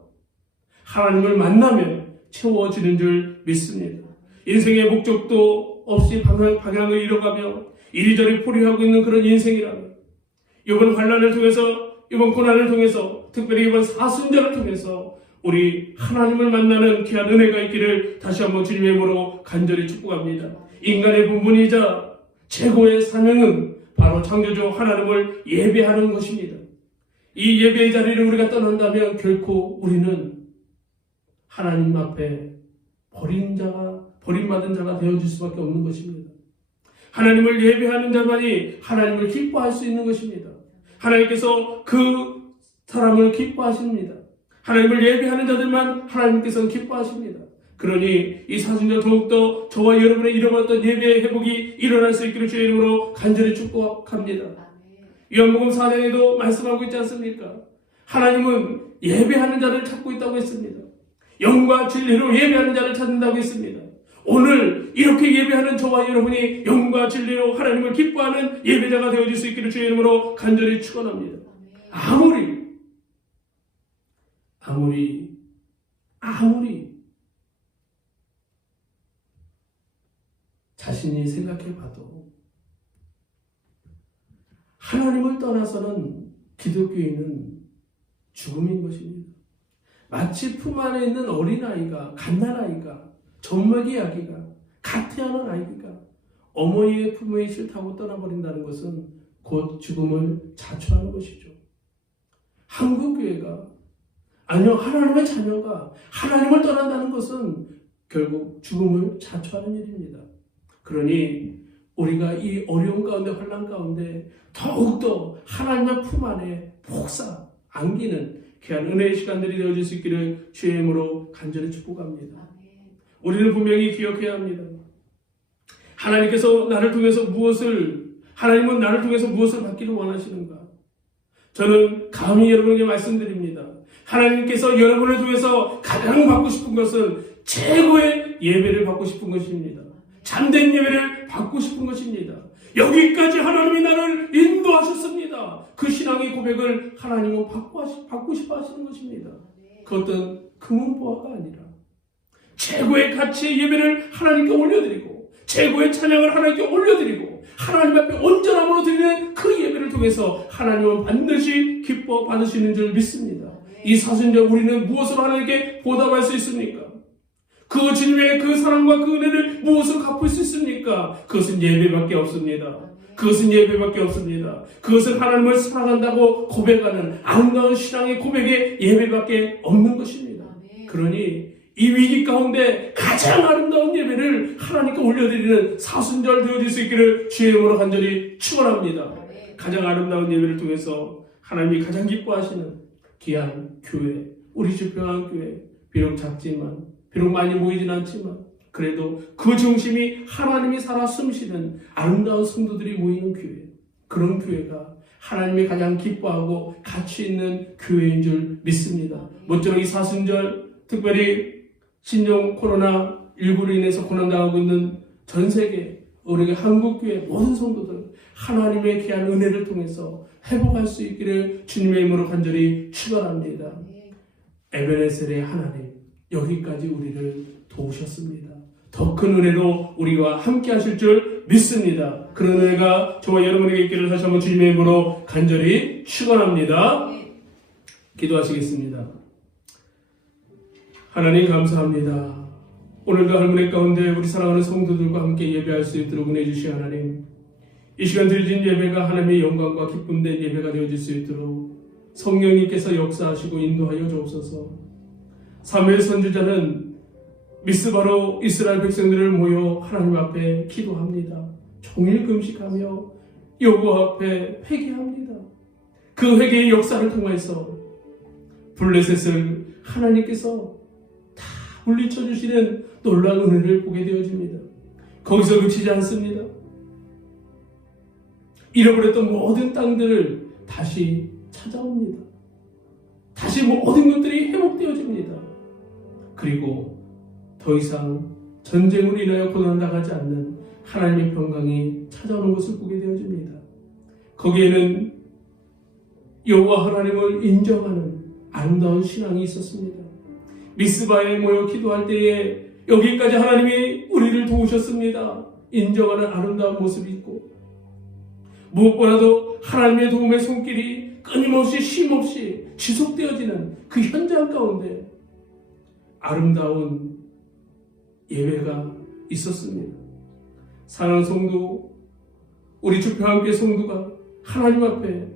하나님을 만나면 채워지는 줄 믿습니다. 인생의 목적도 없이 방향을 잃어가며 이리저리 포리하고 있는 그런 인생이라면 이번 환난을 통해서, 이번 고난을 통해서, 특별히 이번 사순절을 통해서 우리 하나님을 만나는 귀한 은혜가 있기를 다시 한번 주님의 이름으로 간절히 축복합니다. 인간의 본분이자 최고의 사명은 바로 창조주 하나님을 예배하는 것입니다. 이 예배의 자리를 우리가 떠난다면 결코 우리는 하나님 앞에 버림받은 자가 되어질 수밖에 없는 것입니다. 하나님을 예배하는 자만이 하나님을 기뻐할 수 있는 것입니다. 하나님께서 그 사람을 기뻐하십니다. 하나님을 예배하는 자들만 하나님께서는 기뻐하십니다. 그러니 이 사순절 더욱더 저와 여러분의 잃어버렸던 예배의 회복이 일어날 수 있기를 주의 이름으로 간절히 축복합니다. 요한복음 4장에도 말씀하고 있지 않습니까? 하나님은 예배하는 자를 찾고 있다고 했습니다. 영과 진리로 예배하는 자를 찾는다고 했습니다. 오늘 이렇게 예배하는 저와 여러분이 영과 진리로 하나님을 기뻐하는 예배자가 되어질 수 있기를 주의 이름으로 간절히 축원합니다. 아무리 자신이 생각해봐도 하나님을 떠나서는 기독교인은 죽음인 것입니다. 마치 품 안에 있는 어린아이가, 갓난아이가, 젖먹이 아기가, 갓 태어난 아이가 어머니의 품에 싫다고 떠나버린다는 것은 곧 죽음을 자초하는 것이죠. 한국교회가, 아니요, 하나님의 자녀가 하나님을 떠난다는 것은 결국 죽음을 자초하는 일입니다. 그러니 우리가 이 어려운 가운데, 환난 가운데 더욱더 하나님의 품 안에 폭삭 안기는 귀한 은혜의 시간들이 되어질 수 있기를 주의 이름으로 간절히 축복합니다. 우리는 분명히 기억해야 합니다. 하나님은 나를 통해서 무엇을 받기를 원하시는가? 저는 감히 여러분에게 말씀드립니다. 하나님께서 여러분을 통해서 가장 받고 싶은 것은 최고의 예배를 받고 싶은 것입니다. 참된 예배를 받고 싶은 것입니다. 여기까지 하나님이 나를 인도하셨습니다. 그 신앙의 고백을 하나님은 받고 싶어 하시는 것입니다. 그것은 금은보화가 아니라 최고의 가치의 예배를 하나님께 올려드리고 최고의 찬양을 하나님께 올려드리고 하나님 앞에 온전함으로 드리는 그 예배를 통해서 하나님은 반드시 기뻐 받으시는 줄 믿습니다. 이 사순절 우리는 무엇으로 하나님께 보답할 수 있습니까? 그 주님의 그 사랑과 그 은혜를 무엇으로 갚을 수 있습니까? 그것은 예배밖에 없습니다. 그것은 예배밖에 없습니다. 그것은 하나님을 사랑한다고 고백하는 아름다운 신앙의 고백의 예배밖에 없는 것입니다. 그러니 이 위기 가운데 가장 아름다운 예배를 하나님께 올려드리는 사순절 되어질 수 있기를 주의 이름으로 간절히 축원합니다. 가장 아름다운 예배를 통해서 하나님이 가장 기뻐하시는 귀한 교회, 우리 주평안교회, 비록 작지만 비록 많이 모이진 않지만 그래도 그 중심이 하나님이 살아 숨쉬는 아름다운 성도들이 모이는 교회, 그런 교회가 하나님이 가장 기뻐하고 가치 있는 교회인 줄 믿습니다. 모쪼록 이 사순절 특별히 신종 코로나19로 인해서 고난당하고 있는 전 세계 우리 한국교회 모든 성도들 하나님의 귀한 은혜를 통해서 회복할 수 있기를 주님의 이름으로 간절히 축원합니다. 에베네셀의 하나님, 여기까지 우리를 도우셨습니다. 더 큰 은혜로 우리와 함께 하실 줄 믿습니다. 그런 은혜가 저와 여러분에게 있기를 다시 한번 주님의 이름으로 간절히 축원합니다. 기도하시겠습니다. 하나님 감사합니다. 오늘도 할머니 가운데 우리 사랑하는 성도들과 함께 예배할 수 있도록 은혜 주시 하나님, 이 시간 드려진 예배가 하나님의 영광과 기쁨된 예배가 되어질 수 있도록 성령님께서 역사하시고 인도하여 주옵소서. 사무엘 선지자는 미스바로 이스라엘 백성들을 모여 하나님 앞에 기도합니다. 종일 금식하며 여호와 앞에 회개합니다. 그 회개의 역사를 통해서 블레셋을 하나님께서 다 물리쳐 주시는 놀라운 은혜를 보게 되어집니다. 거기서 그치지 않습니다. 잃어버렸던 모든 땅들을 다시 찾아옵니다. 다시 모든 것들이 회복되어집니다. 그리고 더 이상 전쟁으로 인하여 고난당하지 않는 하나님의 평강이 찾아오는 것을 보게 되어집니다. 거기에는 여호와 하나님을 인정하는 아름다운 신앙이 있었습니다. 미스바에 모여 기도할 때에 여기까지 하나님이 우리를 도우셨습니다. 인정하는 아름다운 모습이 있고, 무엇보다도 하나님의 도움의 손길이 끊임없이 쉼없이 지속되어지는 그 현장 가운데 아름다운 예배가 있었습니다. 사랑하는 성도, 우리 주평안교회 성도가 하나님 앞에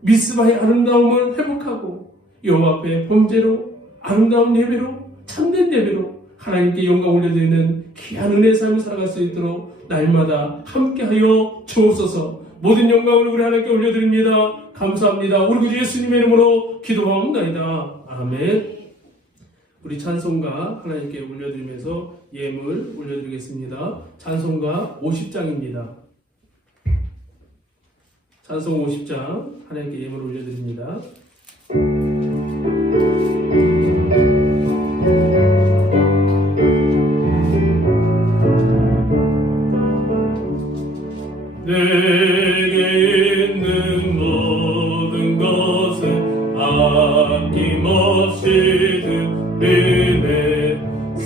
미스바의 아름다움을 회복하고 여호와 앞에 범죄로 아름다운 예배로 참된 예배로 하나님께 영광 올려드리는 귀한 은혜의 삶을 살아갈 수 있도록 날마다 함께하여 주옵소서. 모든 영광을 우리 하나님께 올려드립니다. 감사합니다. 우리 구주 예수님의 이름으로 기도하옵나이다. 아멘. 우리 찬송가 하나님께 올려드리면서 예물 올려드리겠습니다. 찬송가 50장입니다. 찬송 50장 하나님께 예물 올려드립니다. 내게 있는 모든 것을 아낌없이 드리네.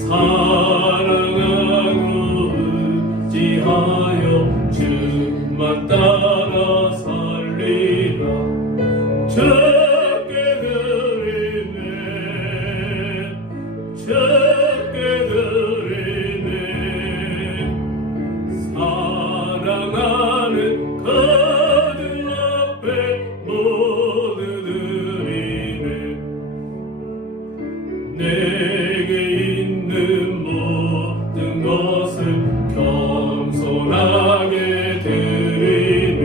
사랑하고 의지하여 주만 따라 살리라. 주께 적게 드리네 사랑하는 그들 앞에 모두 드리네 내게 있는 모든 것을 겸손하게 드리네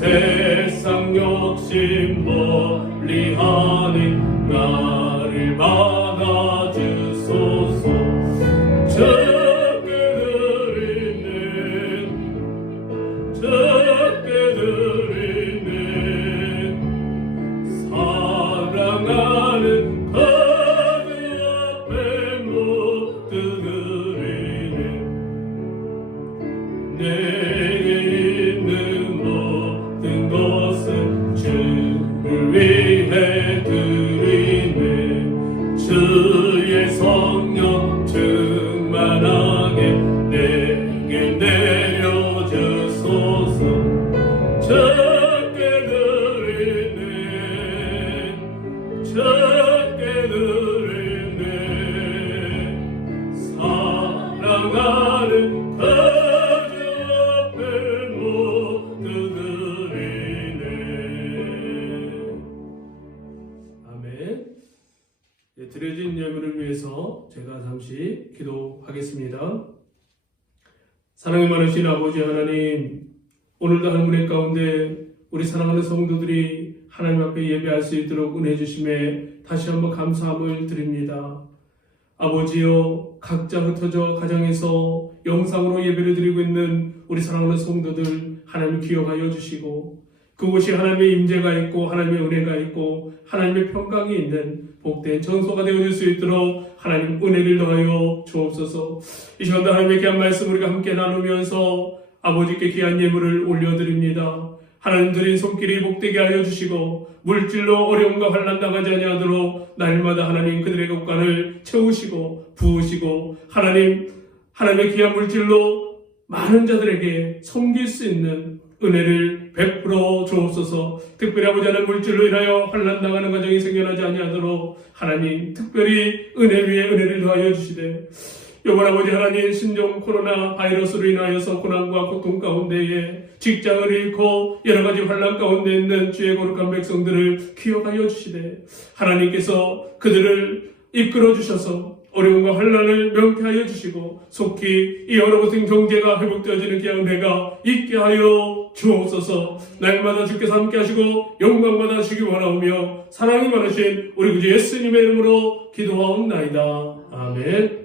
세상 욕심 멀리하니 나를 받아주소서 적게 드리네 적게 드리네 사랑하는 그들 앞에 모두 드리네 내게 있는 모든 것은 주를 위해 드리네 주의 성령 충만하게 내게 내려주소서 적게 드리네 적게 드리네 사랑하는 그들 앞에 모두 드리네 아멘. 드려진 예물을 위해서 제가 잠시 기도하겠습니다. 사랑이 많으신 아버지 하나님, 오늘도 하는 은혜 가운데 우리 사랑하는 성도들이 하나님 앞에 예배할 수 있도록 은혜 주심에 다시 한번 감사함을 드립니다. 아버지여, 각자 흩어져 가정에서 영상으로 예배를 드리고 있는 우리 사랑하는 성도들 하나님 기억하여 주시고 그곳이 하나님의 임재가 있고 하나님의 은혜가 있고 하나님의 평강이 있는 복된 전소가 되어질 수 있도록 하나님 은혜를 더하여 주옵소서. 이 시간도 하나님의 귀한 말씀 우리가 함께 나누면서 아버지께 귀한 예물을 올려드립니다. 하나님 드린 손길이 복되게 하여 주시고 물질로 어려움과 환난 당하지 아니하도록 날마다 하나님 그들의 곳간을 채우시고 부으시고 하나님의 귀한 물질로 많은 자들에게 섬길 수 있는 은혜를 베풀어 주옵소서. 특별히 아버지 하나님 물질로 인하여 환난 당하는 가정이 생겨나지 아니하도록 하나님 특별히 은혜 위에 은혜를 더하여 주시되 이번 아버지 하나님 신종 코로나 바이러스로 인하여서 고난과 고통 가운데에 직장을 잃고 여러 가지 환난 가운데 있는 주의 거룩한 백성들을 기억하여 주시되 하나님께서 그들을 이끌어 주셔서 어려움과 환난을 명쾌하여 주시고 속히 이 얼어붙은 경제가 회복되어지는 귀한 은혜가 있게 하여 주옵소서. 날마다 주께서 함께 하시고 영광 받아 주시기 원하오며 사랑이 많으신 우리 구주 예수님의 이름으로 기도하옵나이다. 아멘.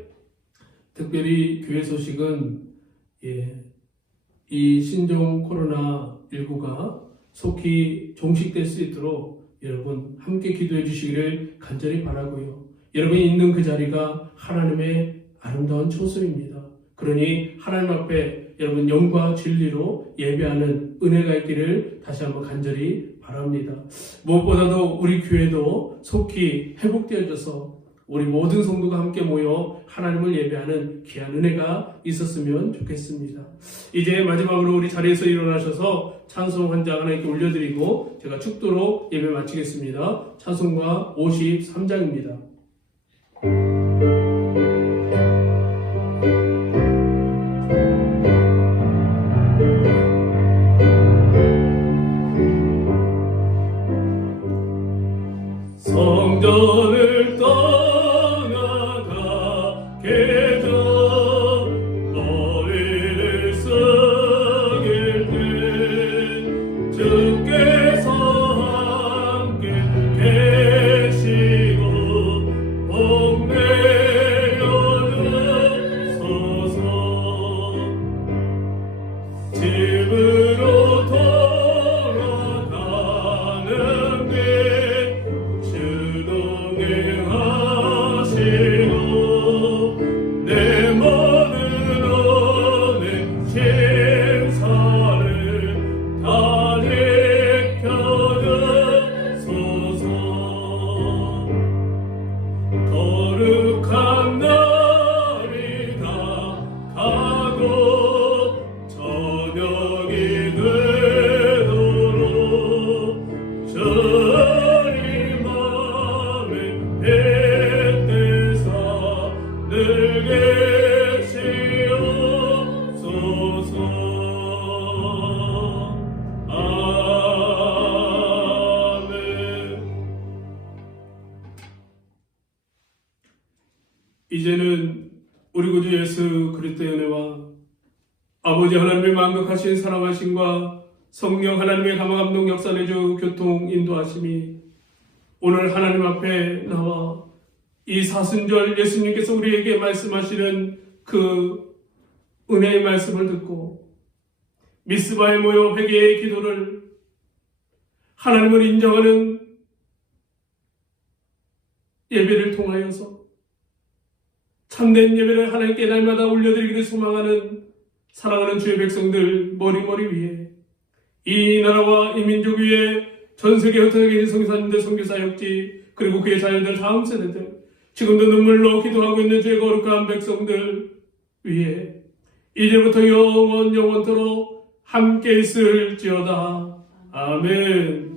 특별히 교회 소식은 이 신종 코로나19가 속히 종식될 수 있도록 여러분 함께 기도해 주시기를 간절히 바라고요. 여러분이 있는 그 자리가 하나님의 아름다운 초소입니다. 그러니 하나님 앞에 여러분 영과 진리로 예배하는 은혜가 있기를 다시 한번 간절히 바랍니다. 무엇보다도 우리 교회도 속히 회복되어져서 우리 모든 성도가 함께 모여 하나님을 예배하는 귀한 은혜가 있었으면 좋겠습니다. 이제 마지막으로 우리 자리에서 일어나셔서 찬송 한 장 하나님께 올려드리고 제가 축도로 예배 마치겠습니다. 찬송가 53장입니다. 성전을 떠나가게 전 머리를 숙일 때 주께서 함께 계시고 복 내려주소서. 집으로 돌아가는 길 주동행하시고 내게 시옵소서. 아멘. 이제는 우리 구주 예수 그리스도의 은혜와 아버지 하나님의 만극하신 사랑하심과 성령 하나님의 감화감동 역사 내주 교통 인도하심이 오늘 하나님 앞에 나와 이 사순절 예수님께서 우리에게 말씀하시는 그 은혜의 말씀을 듣고 미스바에 모여 회개의 기도를 하나님을 인정하는 예배를 통하여서 참된 예배를 하나님께 날마다 올려드리기를 소망하는 사랑하는 주의 백성들 머리머리 위에 이 나라와 이 민족 위에 전세계 흩어져 계신 성교사님들, 선교사역지 그리고 그의 자녀들 다음 세대들 지금도 눈물로 기도하고 있는 주의 거룩한 백성들 위에 이제부터 영원토록 함께 있을지어다. 아멘.